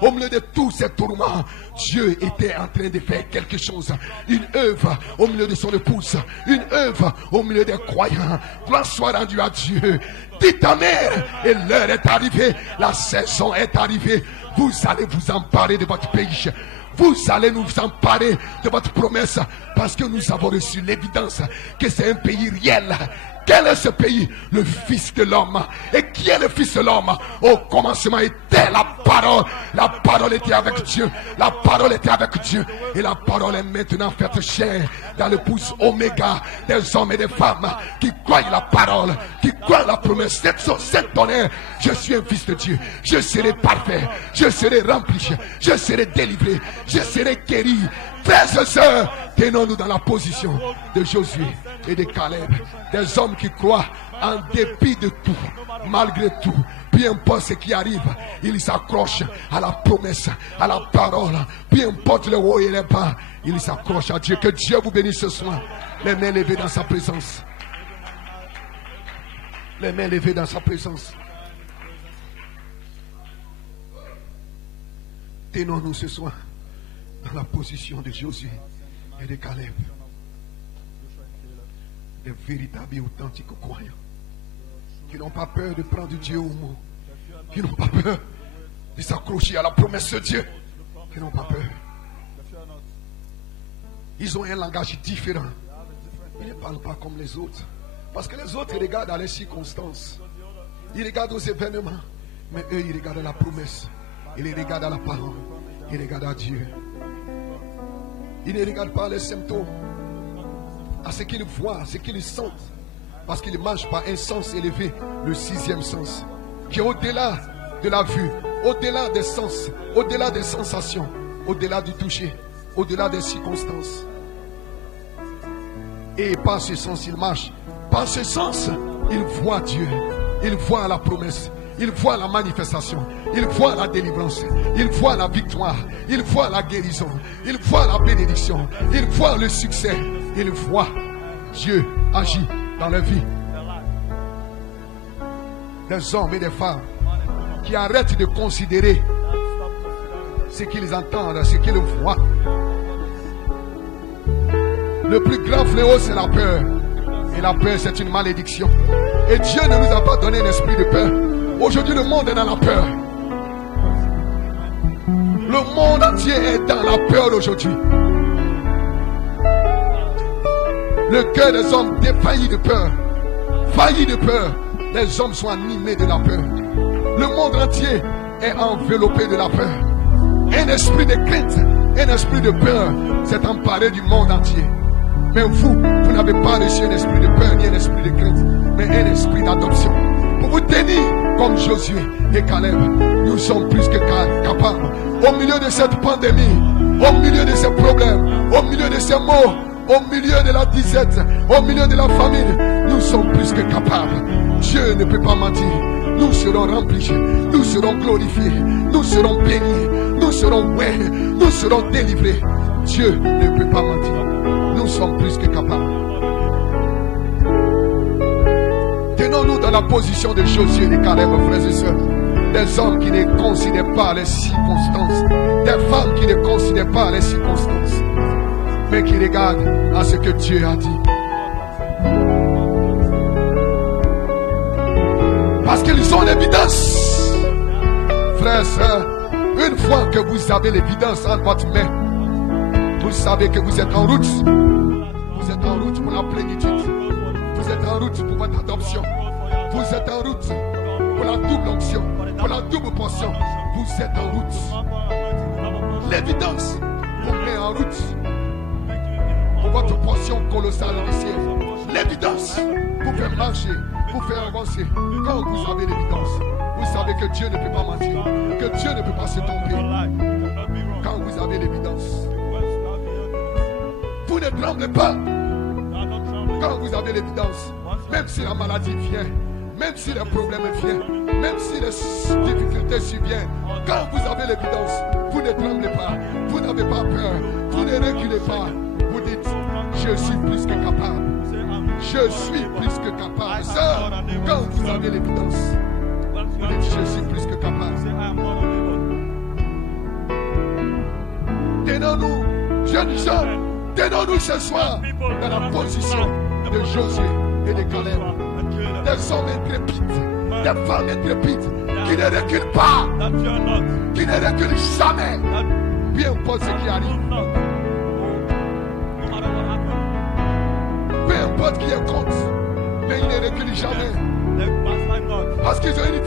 au milieu de tous ces tourments. Dieu était en train de faire quelque chose. Une œuvre au milieu de son épouse. Une œuvre au milieu des croyants. Gloire soit rendue à Dieu. Dites amen. Et l'heure est arrivée. La saison est arrivée. Vous allez vous emparer de votre pays. Vous allez nous emparer de votre promesse. Parce que nous avons reçu l'évidence que c'est un pays réel. Quel est ce pays? Le Fils de l'homme. Et qui est le Fils de l'homme? Au commencement était la parole. La parole était avec Dieu. La parole était avec Dieu. Et la parole est maintenant faite chair dans l'épouse oméga des hommes et des femmes qui croient la parole, qui croient la promesse. Cette tonnerre, je suis un fils de Dieu. Je serai parfait. Je serai rempli. Je serai délivré. Je serai guéri. Frères et sœurs, tenons-nous dans la position de Josué et de Caleb. Des hommes qui croient en dépit de tout, malgré tout. Peu importe ce qui arrive, ils s'accrochent à la promesse, à la parole. Peu importe le haut et les bas, ils s'accrochent à Dieu. Que Dieu vous bénisse ce soir. Les mains levées dans sa présence. Les mains levées dans sa présence. Tenons-nous ce soir dans la position de Josué et de Caleb. Des véritables et authentiques croyants qui n'ont pas peur de prendre Dieu au mot, qui n'ont pas peur de s'accrocher à la promesse de Dieu, qui n'ont pas peur. Ils ont un langage différent. Ils ne parlent pas comme les autres. Parce que les autres, ils regardent à les circonstances. Ils regardent aux événements. Mais eux, ils regardent à la promesse. Ils regardent à la parole. Ils regardent à Dieu. Ils ne regardent pas les symptômes, à ce qu'ils voient, à ce qu'ils sentent. Parce qu'ils marchent par un sens élevé, le sixième sens, qui est au-delà de la vue, au-delà des sens, au-delà des sensations, au-delà du toucher, au-delà des circonstances. Et par ce sens, ils marchent. Par ce sens, ils voient Dieu, ils voient la promesse. Il voit la manifestation, il voit la délivrance, il voit la victoire, il voit la guérison, il voit la bénédiction, il voit le succès, il voit Dieu agir dans leur vie. Des hommes et des femmes qui arrêtent de considérer ce qu'ils entendent, ce qu'ils voient. Le plus grand fléau, c'est la peur. Et la peur, c'est une malédiction. Et Dieu ne nous a pas donné un esprit de peur. Aujourd'hui, le monde est dans la peur. Le monde entier est dans la peur aujourd'hui. Le cœur des hommes défaillit de peur. Failli de peur. Les hommes sont animés de la peur. Le monde entier est enveloppé de la peur. Un esprit de crainte, un esprit de peur s'est emparé du monde entier. Mais vous n'avez pas reçu un esprit de peur ni un esprit de crainte, mais un esprit d'adoption. Pour vous tenir comme Josué et Caleb, nous sommes plus que capables. Au milieu de cette pandémie, au milieu de ces problèmes, au milieu de ces morts, au milieu de la disette, au milieu de la famine, nous sommes plus que capables. Dieu ne peut pas mentir. Nous serons remplis, nous serons glorifiés, nous serons bénis, nous serons oués, nous serons délivrés. Dieu ne peut pas mentir. Nous sommes plus que capables. Tenons-nous dans la position de Josué et de Caleb, frères et sœurs. Des hommes qui ne considèrent pas les circonstances. Des femmes qui ne considèrent pas les circonstances. Mais qui regardent à ce que Dieu a dit. Parce Parce qu'ils ont l'évidence. Frères, sœurs, une fois que vous avez l'évidence en votre main, vous savez que vous êtes en route. Vous êtes en route pour la plénitude. Vous êtes en route pour votre adoption. Vous êtes en route pour la double onction, pour la double portion. Vous êtes en route. L'évidence vous met en route pour votre portion colossale du ciel. L'évidence vous fait marcher, vous fait avancer. Quand vous avez l'évidence, vous savez que Dieu ne peut pas mentir, que Dieu ne peut pas se tromper. Quand vous avez l'évidence, vous ne tremblez pas. Quand vous avez l'évidence, même si la maladie vient, même si les problèmes viennent, même si les difficultés surviennent, quand vous avez l'évidence, vous ne tremblez pas, vous n'avez pas peur, vous ne reculez pas. Vous dites, je suis plus que capable. Je suis plus que capable. Ça, quand vous avez l'évidence, vous dites, je suis plus que capable. Tenons-nous, jeunes gens, tenons-nous ce soir dans la position de Josué et de Caleb. Des hommes intrépides, des femmes intrépides, qui ne reculent pas, qui ne reculent jamais, peu importe ce qui arrive. Peu importe qui est contre, mais ils ne reculent jamais. Parce qu'ils ont une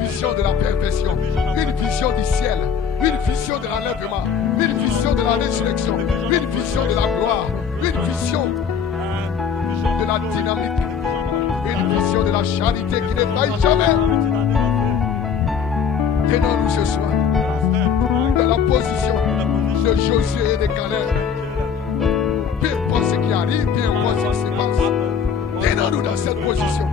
vision de la perfection, une vision du ciel, une vision de l'enlèvement, une vision de la résurrection, une vision de la gloire, une vision de la dynamique, une vision de la charité qui ne faille jamais. Tenons-nous ce soir dans la position de Josué et de Caleb. Peu importe ce qui arrive, peu importe ce qui se passe, tenons-nous dans cette position.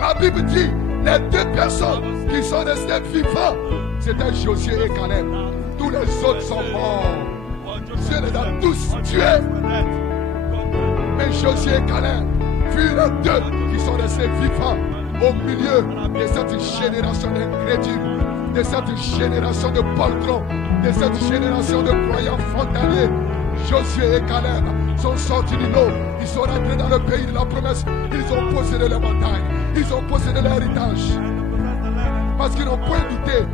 La Bible dit, les deux personnes qui sont restées vivantes, c'était Josué et Caleb. Tous les autres sont morts. Dieu les a tous tués. Mais Josué et Caleb furent les deux qui sont restés vivants au milieu de cette génération d'incrédules, de cette génération de poltrons, de cette génération de croyants frontaliers. Josué et Caleb sont sortis du lot. Ils sont rentrés dans le pays de la promesse. Ils ont possédé les montagnes. Ils ont possédé l'héritage. Parce qu'ils n'ont point douté.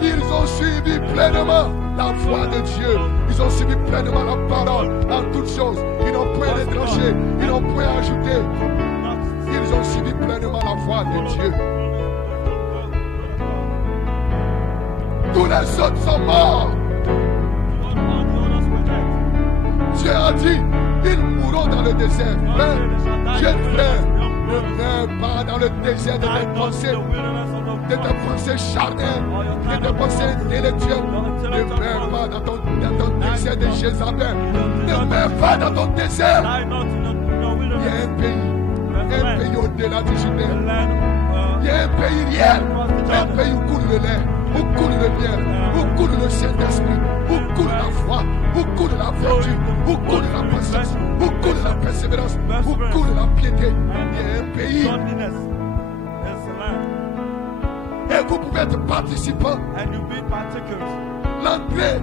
Ils ont suivi pleinement la voix de Dieu. Ils ont suivi pleinement la parole en toutes choses. Ils n'ont point retranché. Ils n'ont point ajouté. Ils ont suivi pleinement la voix de Dieu. Tous les autres sont morts. Dieu a dit, ils mourront dans le désert. Frère, jeune frère, ne meurs pas dans le désert de tes pensées charnelles, de tes pensées intellectuelles. Ne meurs pas dans ton désert de Jézabel. Ne meurs pas dans ton désert. Il y a un pays au-delà du Jourdain. Il y a un pays réel, un pays où coule le lait, où coule le miel, où coule le Saint-Esprit, où coule la foi, où coule la vertu, où coule la patience, où coule la persévérance, où coule la piété. Il y a un pays. Et vous pouvez être participant. L'entrée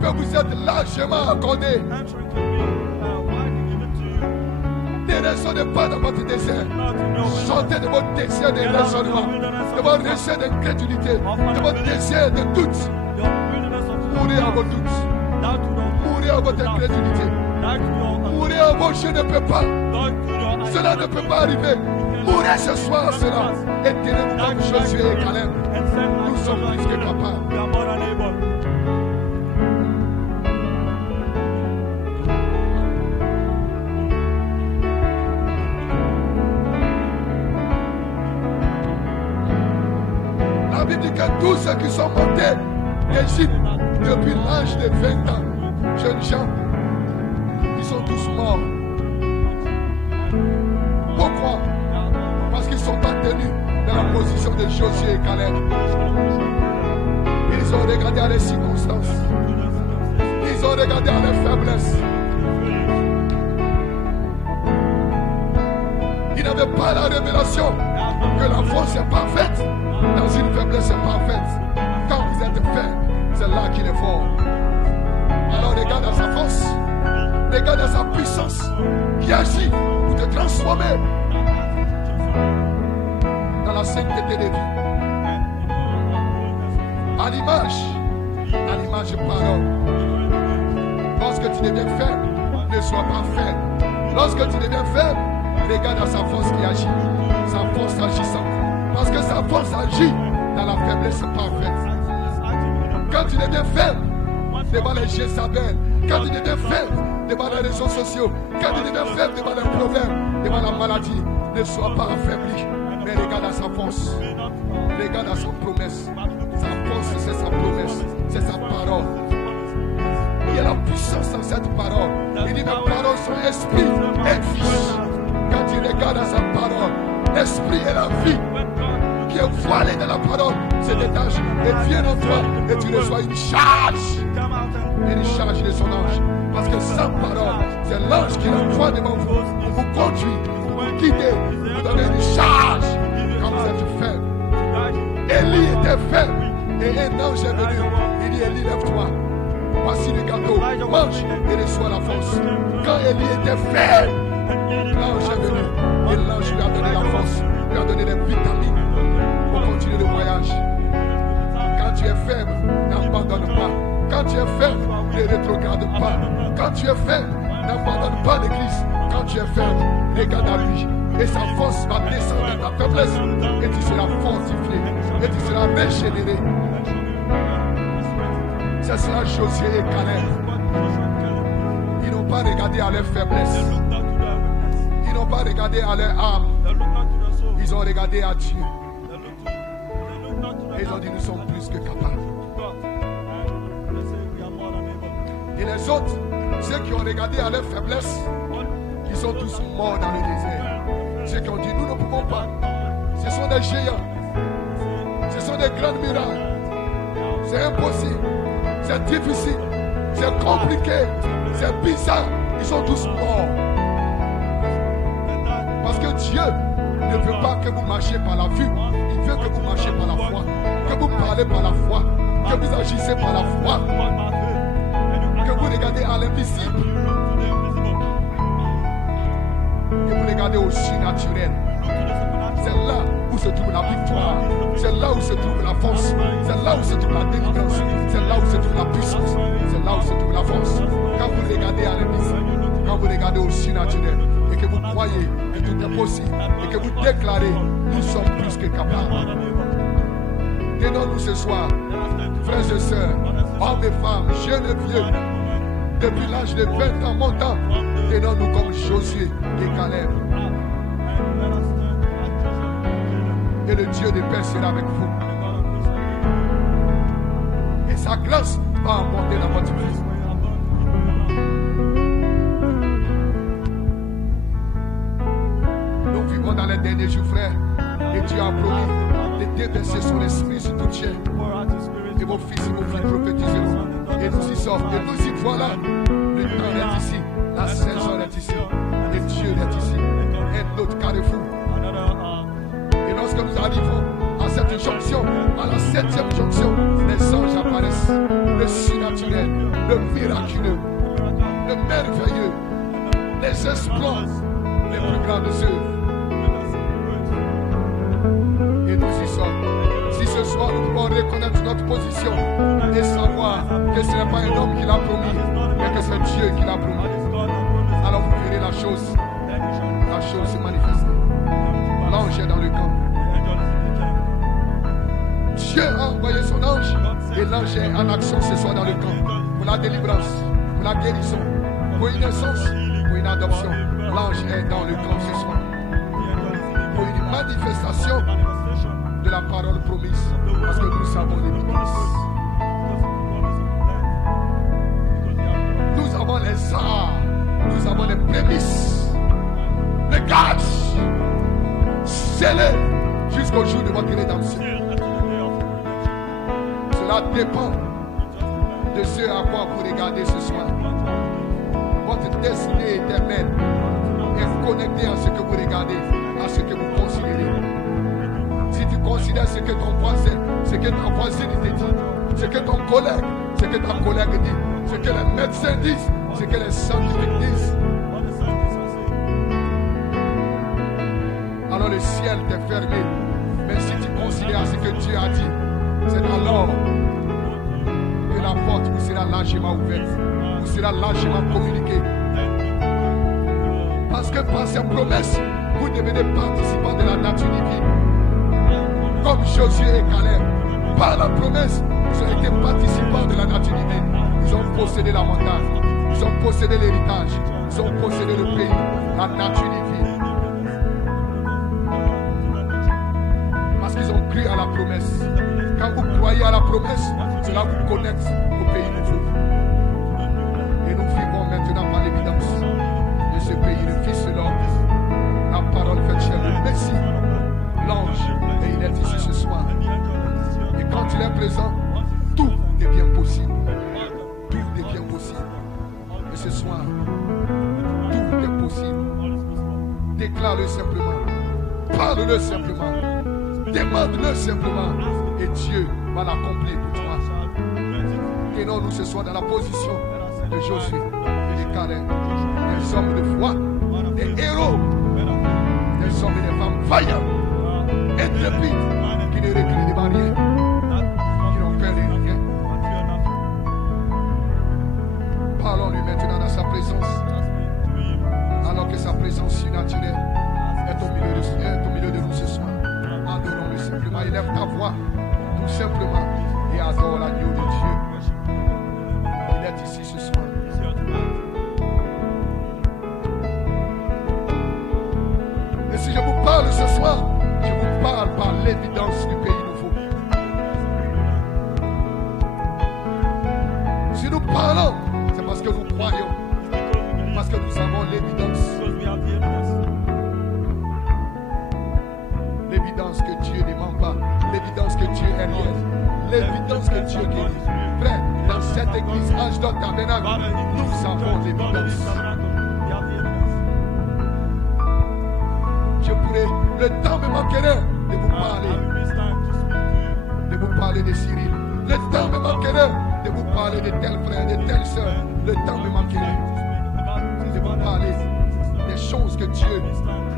que vous êtes largement accordée. Ne raisonnez pas dans votre désert. Sortez de votre désert de raisonnement, de votre désert d'incrédulité, de votre désert de doute. Mourrez à vos doutes. Mourrez à votre incrédulité. Mourrez à vos je ne peux pas. Cela ne peut pas arriver. Mourrez ce soir cela. Et tenez-vous comme Josué et Caleb. Nous sommes plus que capables. La Bible dit que tous ceux qui sont montés d'Égypte depuis l'âge de 20 ans, jeunes gens, ils sont tous morts. Pourquoi? Parce qu'ils ne sont pas tenus dans la position de Josué et Caleb. Ils ont regardé à les circonstances. Ils ont regardé à les faiblesses. Ils n'avaient pas la révélation que la force est parfaite dans une faiblesse parfaite. Quand vous êtes faible, c'est là qu'il est fort. Alors regarde à sa force. Regarde sa puissance qui agit pour te transformer dans la sainteté des vies. À l'image parole. Lorsque tu deviens faible, ne sois pas faible. Lorsque tu deviens faible, regarde à sa force qui agit. Sa force agissante. Parce que sa force agit dans la faiblesse parfaite. Quand tu deviens faible devant les Jézabel, quand tu deviens faible devant les réseaux sociaux, quand tu deviens faible devant les problèmes, devant la maladie, ne sois pas affaibli. Mais regarde à sa force. Regarde à sa promesse. Sa force, c'est sa promesse. C'est sa parole. Il y a la puissance dans cette parole. Il dit, mes paroles sont esprit et vie. Quand tu regardes à sa parole, l'esprit et la vie qui est voilée dans la parole se détache et vient en toi et tu reçois une charge. Une charge de son ange. Parce que sans parole, c'est l'ange qui l'envoie devant vous pour vous conduire, pour vous guider, pour vous donner une charge quand vous êtes faible. Élie était faible et un ange est venu. Il dit, Élie, lève-toi. Voici le gâteau, mange et reçois la force. Quand Élie était faible, l'ange est venu et l'ange lui a donné la force, lui a donné les vitamines pour continuer le voyage. Quand tu es faible, n'abandonne pas. Quand tu es faible, ne rétrograde pas. Quand tu es faible, n'abandonne pas l'église. Quand tu es faible, regarde à lui. Et sa force va descendre dans ta faiblesse. Et tu seras fortifié. Et tu seras régénéré. Ce sera Josué et Caleb. Ils n'ont pas regardé à leur faiblesse. Ils n'ont pas regardé à leur âme. Ils ont regardé à Dieu. Et ils ont dit, nous sommes plus que capables. Et les autres, ceux qui ont regardé à leur faiblesse, ils sont tous morts dans le désert. Ceux qui ont dit, nous ne pouvons pas. Ce sont des géants. Ce sont des grandes miracles. C'est impossible. C'est difficile. C'est compliqué. C'est bizarre. Ils sont tous morts. Parce que Dieu ne veut pas que vous marchiez par la vue. Il veut que vous marchiez par la foi. Que vous parlez par la foi. Que vous agissez par la foi. Que vous regardez à l'invisible. Que vous regardez au surnaturel. C'est là où se trouve la victoire. C'est là où se trouve la force. C'est là où se trouve la délivrance. C'est là où se trouve la puissance. C'est là où se trouve la force. Quand vous regardez à l'invisible, quand vous regardez au surnaturel, et que vous croyez que tout est possible, et que vous déclarez, nous sommes plus que capables. Tenons-nous ce soir, frères et sœurs, hommes et femmes, jeunes et vieux, depuis l'âge de 20 ans montant, tenons-nous comme Josué et Caleb. Et le Dieu de paix sera avec vous. Et sa grâce va apporter dans votre vie. Nous vivons dans les derniers jours, frères. Et Dieu a promis de déverser son esprit sur toute chair. Et vos fils et vos filles prophétiseront. Et nous y sommes. Et nous y voilà. Le temps est ici. La saison est ici. Et Dieu est ici. Un autre carrefour. Et lorsque nous arrivons à cette jonction, à la 7e jonction, les anges apparaissent. Le surnaturel, le miraculeux, le merveilleux, les exploits, les plus grandes œuvres. Et nous y sommes. Si ce soir nous pouvons reconnaître notre position et savoir que ce n'est pas un homme qui l'a promis, mais que c'est Dieu qui l'a promis, alors vous verrez la chose se manifester. L'ange est dans le camp. Dieu a envoyé son ange et l'ange est en action ce soir dans le camp pour la délivrance, pour la guérison, pour une naissance, pour une adoption. L'ange est dans le camp ce soir pour une manifestation de la parole promise, parce que nous savons les promesses. Nous avons les arts, nous avons les prémices, les gages scellés jusqu'au jour de votre rédemption. Cela dépend de ce à quoi vous regardez ce soir. Votre destinée éternelle est connectée à ce que vous regardez, à ce que vous considérez. Si tu considères ce que ton voisin, ce que ta voisine te dit, ce que ton collègue, ce que ta collègue dit, ce que les médecins disent, ce que les scientifiques disent. Alors le ciel t'est fermé. Mais si tu considères ce que Dieu a dit, c'est alors que la porte vous sera largement ouverte, vous sera largement communiquée. Parce que par ces promesses, vous devenez participants de la nature divine. Comme Josué et Caleb, par la promesse, ils ont été participants de la nature divine. Ils ont possédé la montagne, ils ont possédé l'héritage, ils ont possédé le pays, la nature divine. Parce qu'ils ont cru à la promesse. Quand vous croyez à la promesse, cela vous connecte au pays nouveau. Et nous vivons maintenant par l'évidence de ce pays, le Fils de l'homme, la parole faite chair, le Messie, l'ange, et il est ici ce soir. Et quand il est présent, tout devient possible. Tout devient possible. Et ce soir, tout est possible. Déclare-le simplement. Parle-le simplement. Demande-le simplement. Et Dieu va l'accomplir pour toi. Et non, nous ce soir dans la position de Josué et de Caleb, des hommes de foi, des héros, des hommes et des femmes vaillants, intrépides, qui ne reculent des barrières, qui n'ont peur de rien. Parlons-lui maintenant dans sa présence, alors que sa présence surnaturelle est au milieu de nous ce soir. Adorons-le simplement, élève ta voix, tout simplement, et adore l'agneau de Dieu. Il est ici ce soir. Et si je vous parle ce soir, je vous parle par l'évidence du pays nouveau. Si nous parlons, c'est parce que nous croyons, parce que nous avons l'évidence. L'évidence que Dieu ne ment pas, l'évidence que Dieu est réel, l'évidence que Dieu guérit. Frère, dans cette église, Ange d'Or Tabernacle, nous avons l'évidence. Je pourrais, le temps me manquerait de vous parler de Cyril. Le temps me manquerait de vous parler de tel frère, de telle soeur. Le temps me manquerait de vous parler des choses que Dieu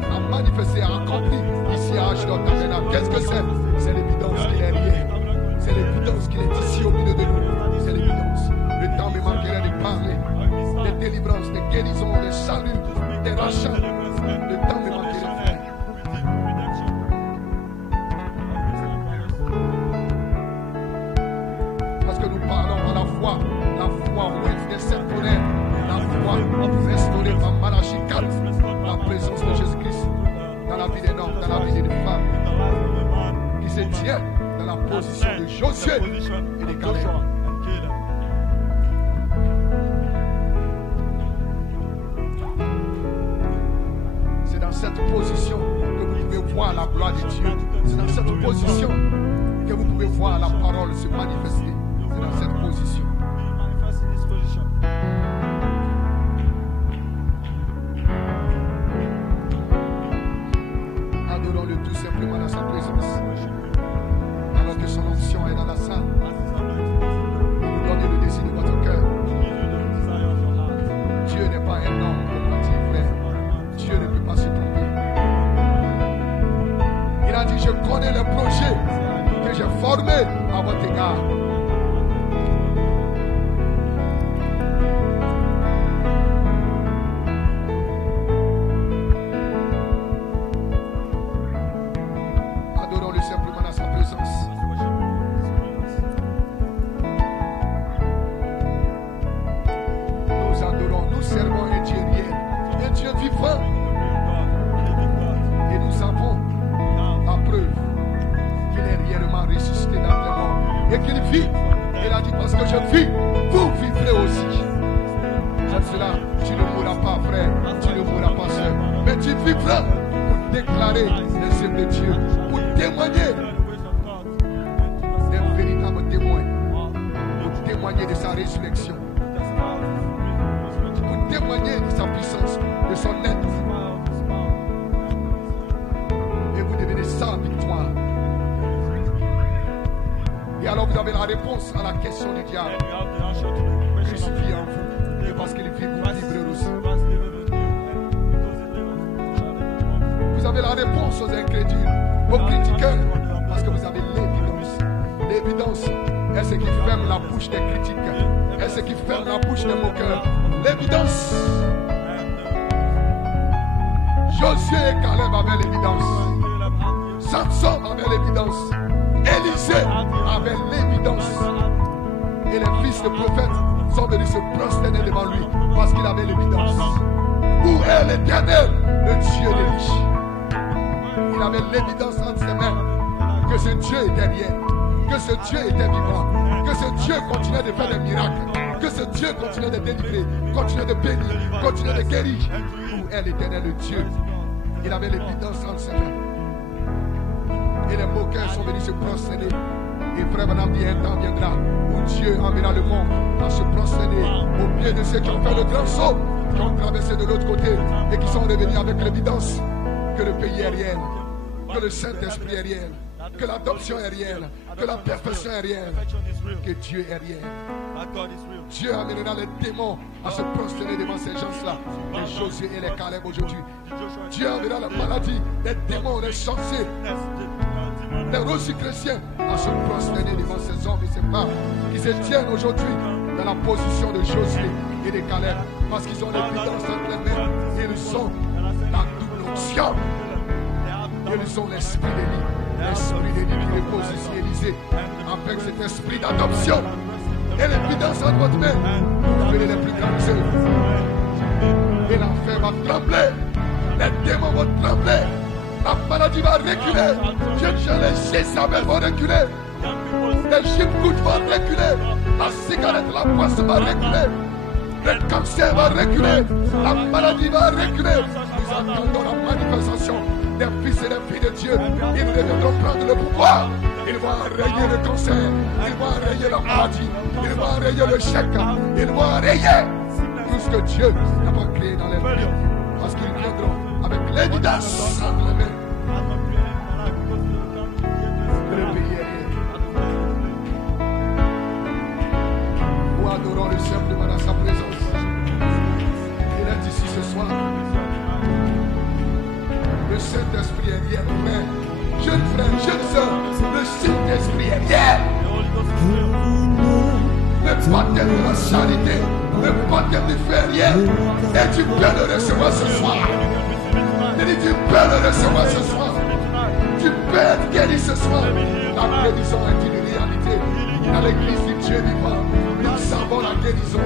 a manifestées, a accomplies ici à Ange d'Or Tabernacle. Qu'est-ce que c'est? C'est l'évidence qu'il est réel. C'est l'évidence qu'il est ici au milieu de nous. C'est l'évidence. Le temps me manquerait de parler des délivrances, des guérisons, des saluts, des rachats. Le temps me manquerait de faire. Parce que nous parlons à la foi ouest des sept tonnerres, la foi restaurée par Malachie 4, la présence de Jésus-Christ dans la vie des hommes, dans la vie des femmes, qui se tiennent dans la position de Josué et de Caleb. C'est dans cette position que vous pouvez voir la gloire de Dieu. C'est dans cette position que vous pouvez voir la parole se manifester. C'est dans cette position. Adorons-le tout simplement dans sa présence. Alors que son onction est dans la salle. Il nous donne le désir de votre cœur. Dieu n'est pas un homme pour mentir, frère. Dieu ne peut pas se tromper. Il a dit, je connais le projet que j'ai formé à votre égard. Adorons-le simplement dans sa présence. Nous adorons, nous servons un Dieu réel, un Dieu vivant. Et nous avons la preuve qu'il est réellement ressuscité dans les morts et qu'il vit. Il a dit, parce que je vis, vous vivrez aussi. Pour cela, tu ne mourras pas, frère, tu ne mourras pas, soeur, mais tu vivras pour déclarer les œuvres de Dieu, pour témoigner d'un véritable témoin, pour témoigner de sa résurrection, pour témoigner de sa puissance, de son aide. Et vous devenez sa victoire. Et alors vous avez la réponse à la question du diable. Christ vit en vous. Et parce qu'il vit, vous vivrez aussi. Vous avez la réponse aux incrédules, aux critiqueurs, parce que vous avez l'évidence. L'évidence est ce qui ferme la bouche des critiques, est ce qui ferme la bouche des moqueurs. L'évidence. Josué et Caleb avaient l'évidence. Samson avait l'évidence. Élisée avait l'évidence. Et les fils de prophètes sont venus se prosterner devant lui parce qu'il avait l'évidence. Où est l'Éternel, le Dieu d'Élie? Il avait l'évidence entre ses mains que ce Dieu était réel, que ce Dieu était vivant, que ce Dieu continuait de faire des miracles, que ce Dieu continuait de délivrer, continuait de bénir, continuait de guérir. Où est l'Éternel, le Dieu? Il avait l'évidence entre ses mains. Et les moqueurs sont venus se prosterner. Et frère Madame dit, un temps viendra où Dieu enverra le monde à se prosterner au pied de ceux qui ont fait le grand saut, qui ont traversé de l'autre côté et qui sont revenus avec l'évidence que le pays est réel, que le Saint-Esprit est réel, que l'adoption est réelle, que la perfection est réelle, que Dieu est réel. Dieu amènera les démons à se prosterner devant ces gens-là, les Josué et les Caleb aujourd'hui. Dieu amènera la maladie, les démons, les sorciers, les rosicrétiens à se prosterner devant ces hommes et ces femmes qui se tiennent aujourd'hui dans la position de Josué et de Caleb parce qu'ils ont l'évidence entre les mains. Ils ont la double onction. Ils ont l'esprit d'Élie. L'esprit d'Élie qui repose ici, Élysée, avec cet esprit d'adoption et l'évidence entre votre main. Vous verrez les plus grandes œuvres. Et l'enfer va trembler. Les démons vont trembler. La maladie va reculer. Les Jézabel vont reculer. Les gypcoutes vont reculer. La cigarette, la poisse va reculer. Le cancer va reculer. La maladie va reculer. Nous attendons la manifestation des fils et des filles de Dieu. Ils reviendront prendre le pouvoir. Ils vont enrayer le cancer. Ils vont enrayer la maladie. Ils vont enrayer le chèque. Ils vont enrayer tout ce que Dieu n'a pas créé dans les vies. Parce qu'ils viendront avec l'évidence entre les mains. Le pays est réel. Nous adorons le simplement dans sa présence. Il est ici ce soir. Le Saint-Esprit est réel, frère, jeune soeur, le Saint-Esprit est réel. Le baptême de la charité, le baptême du fait réel. Et tu peux le recevoir ce soir. Il dit, tu peux le recevoir ce soir. Tu peux être guéri ce soir. La guérison est une réalité. Dans l'église du Dieu vivant, nous savons la guérison.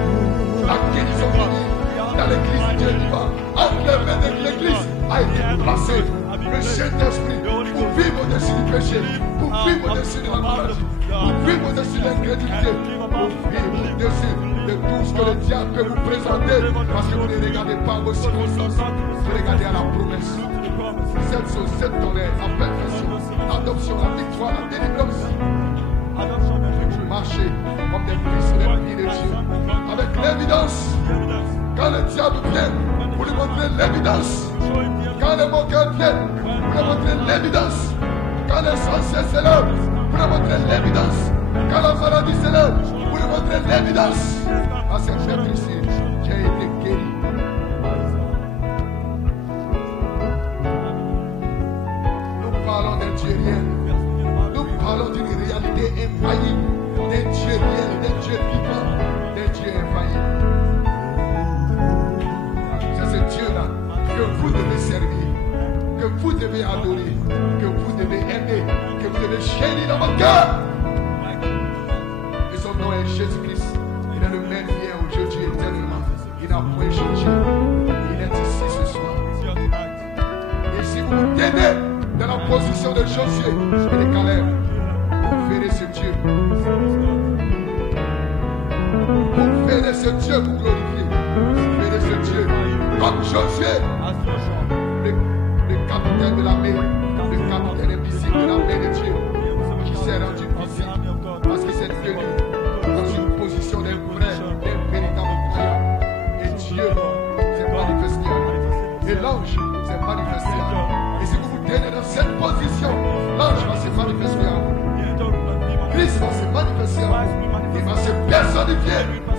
La guérison divine. Dans l'église du Dieu vivant, entre les mains de l'église a été placé le Saint-Esprit pour vivre au-dessus du péché, pour vivre au-dessus de la maladie, pour vivre au-dessus de l'incrédulité, pour vivre au-dessus de tout ce que le diable peut vous présenter, parce que vous ne regardez pas vos circonstances, vous regardez à la promesse. Cette chose, cette tonnerre, la perfection, l'adoption, la victoire, la délivrance. Vous marchez comme des fils et des filles de Dieu, avec l'évidence. Quand le diable vient, vous lui montrez l'évidence. Quand les moqueurs viennent, vous lui montrez l'évidence. Quand les sorciers s'élèvent, vous lui montrez l'évidence. Quand la maladie s'élève, vous lui montrez l'évidence. À cette fête ici, j'ai été guéri. Nous parlons d'un Dieu réel. Nous parlons d'une réalité infaillible. D'un Dieu réel, d'un Dieu vivant, d'un Dieu infaillible. C'est ce Dieu-là que vous devez servir, que vous devez adorer, que vous devez aimer, que vous devez chérir dans votre cœur. Et son nom est Jésus-Christ. Il est le même hier, aujourd'hui, éternellement. Il n'a point changé. Il est ici ce soir. Et si vous vous tenez dans la position de Josué et de Caleb, vous verrez ce Dieu. Vous verrez ce Dieu vous glorifier. Vous verrez ce Dieu comme Josué, le capitaine de l'armée, le capitaine invisible de l'armée de Dieu, qui s'est rendu visible parce qu'il s'est tenu dans une position d'un vrai, d'un véritable croyant. Et Dieu s'est manifesté à lui. Et l'ange s'est manifesté à lui. Et si vous vous tenez dans cette position, l'ange va se manifester à vous. Christ va se manifester personnifié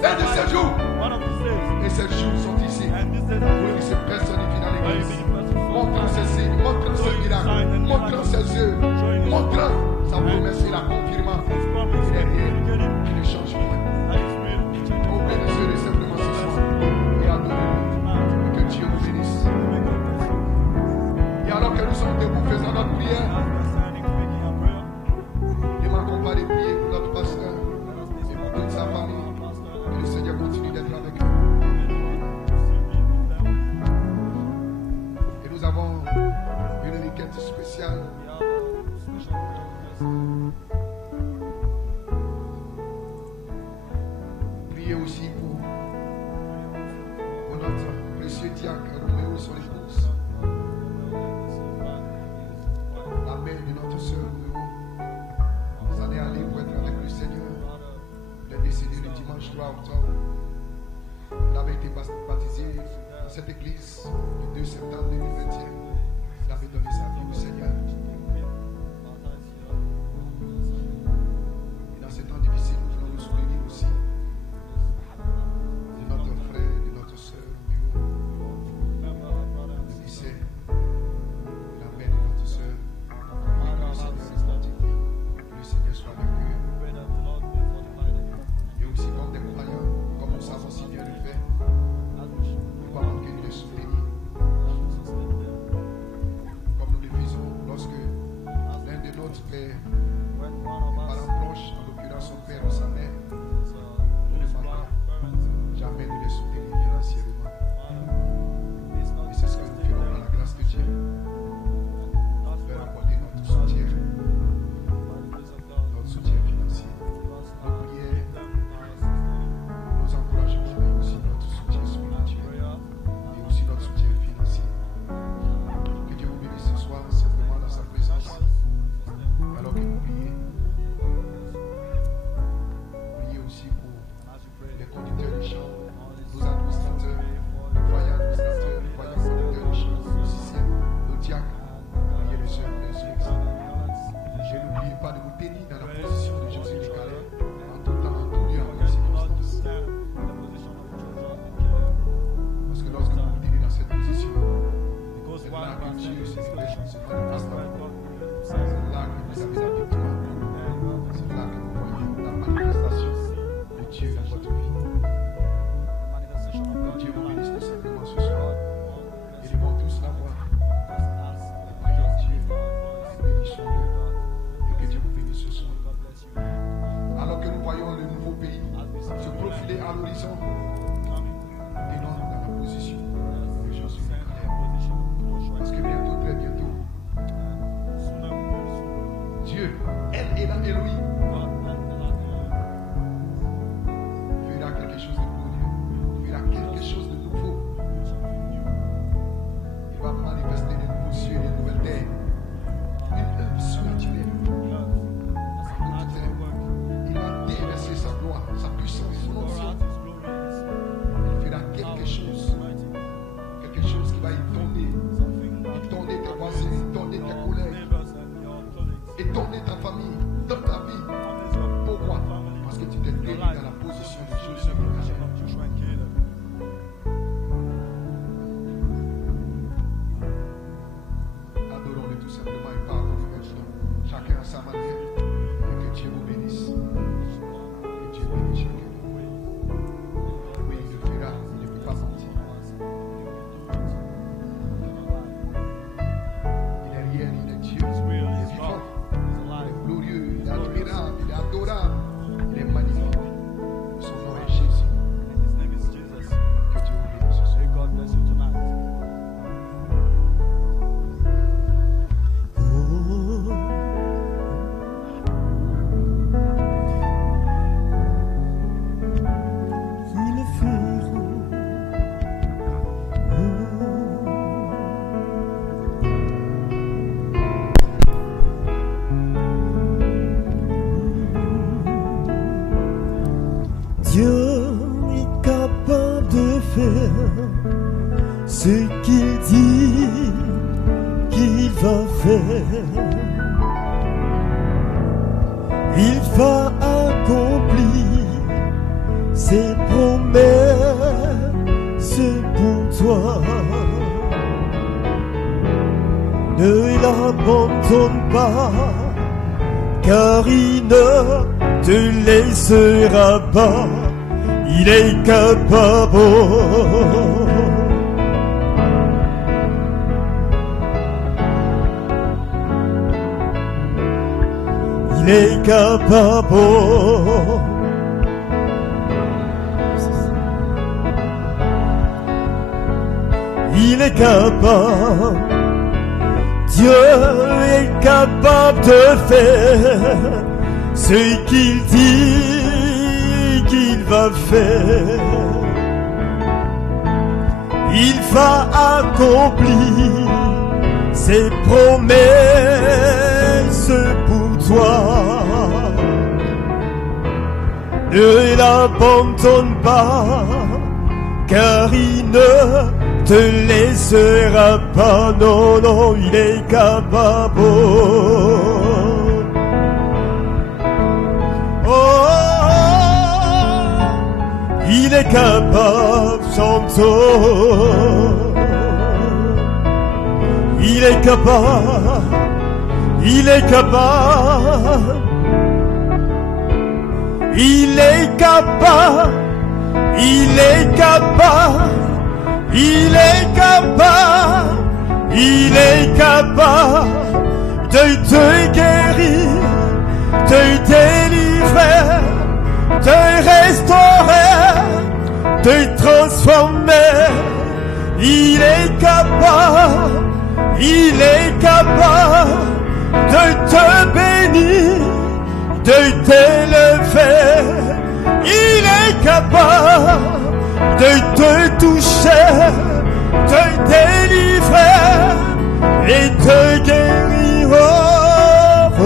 un de ces jours. One of these days. Et ces jours sont ici. And this day Pour qu'il se personnifie dans l'église. Montrant ses signes, montrant ses miracles, montrant ses œuvres, montrant sa promesse et la confirmant. Il est rien, il ne change rien. Oh, bénissez-le simplement ce soir et adorez-le. Que Dieu vous bénisse. Et alors que nous sommes debout faisant notre prière, je m'accompagne de prier pour notre pasteur et pour toute sa famille. Que le Seigneur continue d'être avec eux. Et nous avons une requête spéciale. Priez aussi pour notre précieux diacre Roméo sur l'épouse. La mère de notre soeur Roméo s'en est allée pour être avec le Seigneur. Il est décédé le dimanche 3 octobre. Il avait été baptisé dans cette église le 2 septembre 2021. Il avait donné sa vie au Seigneur. Et dans ces temps difficiles, nous voulons nous souvenir aussi de notre frère, de notre soeur, le décès, la mère de notre soeur. Et que le Seigneur les fortifie, que le Seigneur soit avec eux. Et aussi comme des croyants, comme nous savons si bien le faire, nous pas manquer de les soutenir. Comme nous le faisons lorsque l'un de notre père, les parents proches, en l'occurrence son père ou sa mère, nous ne manquons jamais de les soutenir financièrement. Et c'est ce que nous faisons par la grâce de Dieu. Leur apporter notre soutien financier. Nos prières, nos encouragements, mais aussi notre soutien spirituel et aussi notre soutien financier. Que Dieu vous bénisse ce soir simplement dans sa présence. Alors que vous priez, priez aussi pour les conducteurs de chant, nos administrateurs, nos voyants administrateurs, nos voyants conducteurs de chant, nos musiciens, nos diacres. Priez les œuvres des yeux. Et n'oubliez pas de vous tenir dans la position de Jésus de Calais, en tout temps, en tout lieu, en toutes circonstances. Parce que lorsque vous vous tenez dans cette position, c'est là que Dieu se révèle, c'est pas le pasteur. C'est là que vous avez la victoire. C'est là que vous voyez la manifestation de Dieu dans votre vie. Que Dieu vous bénisse tout simplement ce soir. Et nous devons tous l'avoir. Et prions Dieu. Et bénissons-le. Et que Dieu vous bénisse ce soir. Alors que nous voyons le nouveau pays se profiler à l'horizon, tenons-nous dans la position de Jésus de Calais. Parce que bientôt, très bientôt, Dieu, elle est là, Elohim, fera quelque chose de glorieux, fera quelque chose de nouveau. Il va manifester de nouveaux cieux et de nouvelles terres. Une œuvre surnaturelle. Il va déverser sa gloire, sa puissance, son onction. Il fera quelque chose qui va étonner tes voisins, étonner tes collègues, étonner ta famille, dans ta vie. Pourquoi? Parce que tu t'es tenu dans la position de Jésus. Adorons-le tout simplement et pardonnons maintenant, chacun à sa manière. Et que Dieu vous bénisse. Que Dieu bénisse chacun. Oui, il le fera, il ne peut pas mentir. Il est réel, il est Dieu, il est vivant, il est glorieux, il est admirable, il est adorable, il est magnifique. Son nom est Jésus. Que Dieu vous bénisse ce soir. Dieu est capable de faire ce qu'il dit qu'il va faire. Il va accomplir ses promesses pour toi. Ne l'abandonne pas, car il ne te laissera pas. Il est capable. Il est capable. Il est capable. Dieu est capable de faire ce qu'il dit qu'il va faire. Il va accomplir ses promesses pour toi. Ne l'abandonne pas, car il ne te laissera pas. Non, non, il est capable. Oh, il est capable, chantons. Il est capable, il est capable, il est capable, il est capable, il est capable, il est capable de te guérir, de délivrer, de restaurer, de transformer. Il est capable. Il est capable de te bénir, de t'élever. Il est capable de te toucher, de délivrer et te guérir. Oh, oh.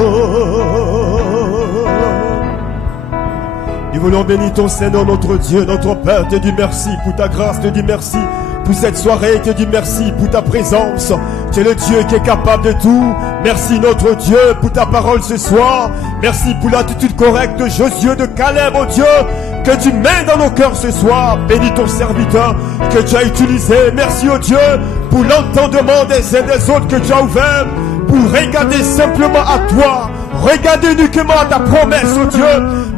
Nous voulons bénir ton Seigneur, notre Dieu, notre Père. Te dis merci pour ta grâce, te dis merci pour cette soirée, te dis merci pour ta présence. Tu es le Dieu qui est capable de tout. Merci notre Dieu pour ta parole ce soir. Merci pour l'attitude correcte de Josué, de Caleb, oh Dieu, que tu mets dans nos cœurs ce soir. Bénis ton serviteur que tu as utilisé. Merci oh Dieu pour l'entendement des uns des autres que tu as ouvert, pour regarder simplement à toi. Regardez uniquement à ta promesse, oh Dieu,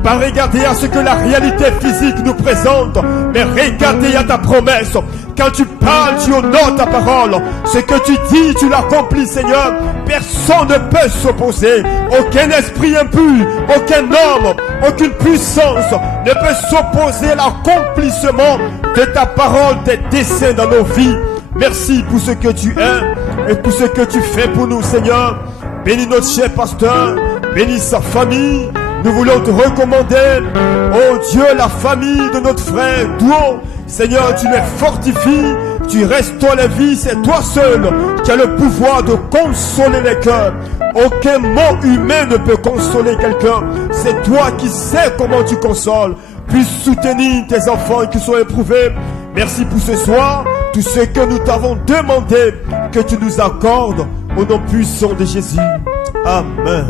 pas regarder à ce que la réalité physique nous présente, mais regardez à ta promesse. Quand tu parles, tu honores ta parole. Ce que tu dis, tu l'accomplis, Seigneur. Personne ne peut s'opposer. Aucun esprit impur, aucun homme, aucune puissance ne peut s'opposer à l'accomplissement de ta parole, tes desseins dans nos vies. Merci pour ce que tu es et pour ce que tu fais pour nous, Seigneur. Bénis notre cher pasteur, bénis sa famille. Nous voulons te recommander, oh Dieu, la famille de notre frère Douan. Seigneur, tu les fortifies, tu restaures les vies. C'est toi seul qui as le pouvoir de consoler les cœurs. Aucun mot humain ne peut consoler quelqu'un. C'est toi qui sais comment tu consoles. Puisse soutenir tes enfants qui sont éprouvés. Merci pour ce soir. Tout ce que nous t'avons demandé, que tu nous accordes au nom puissant de Jésus. Amen.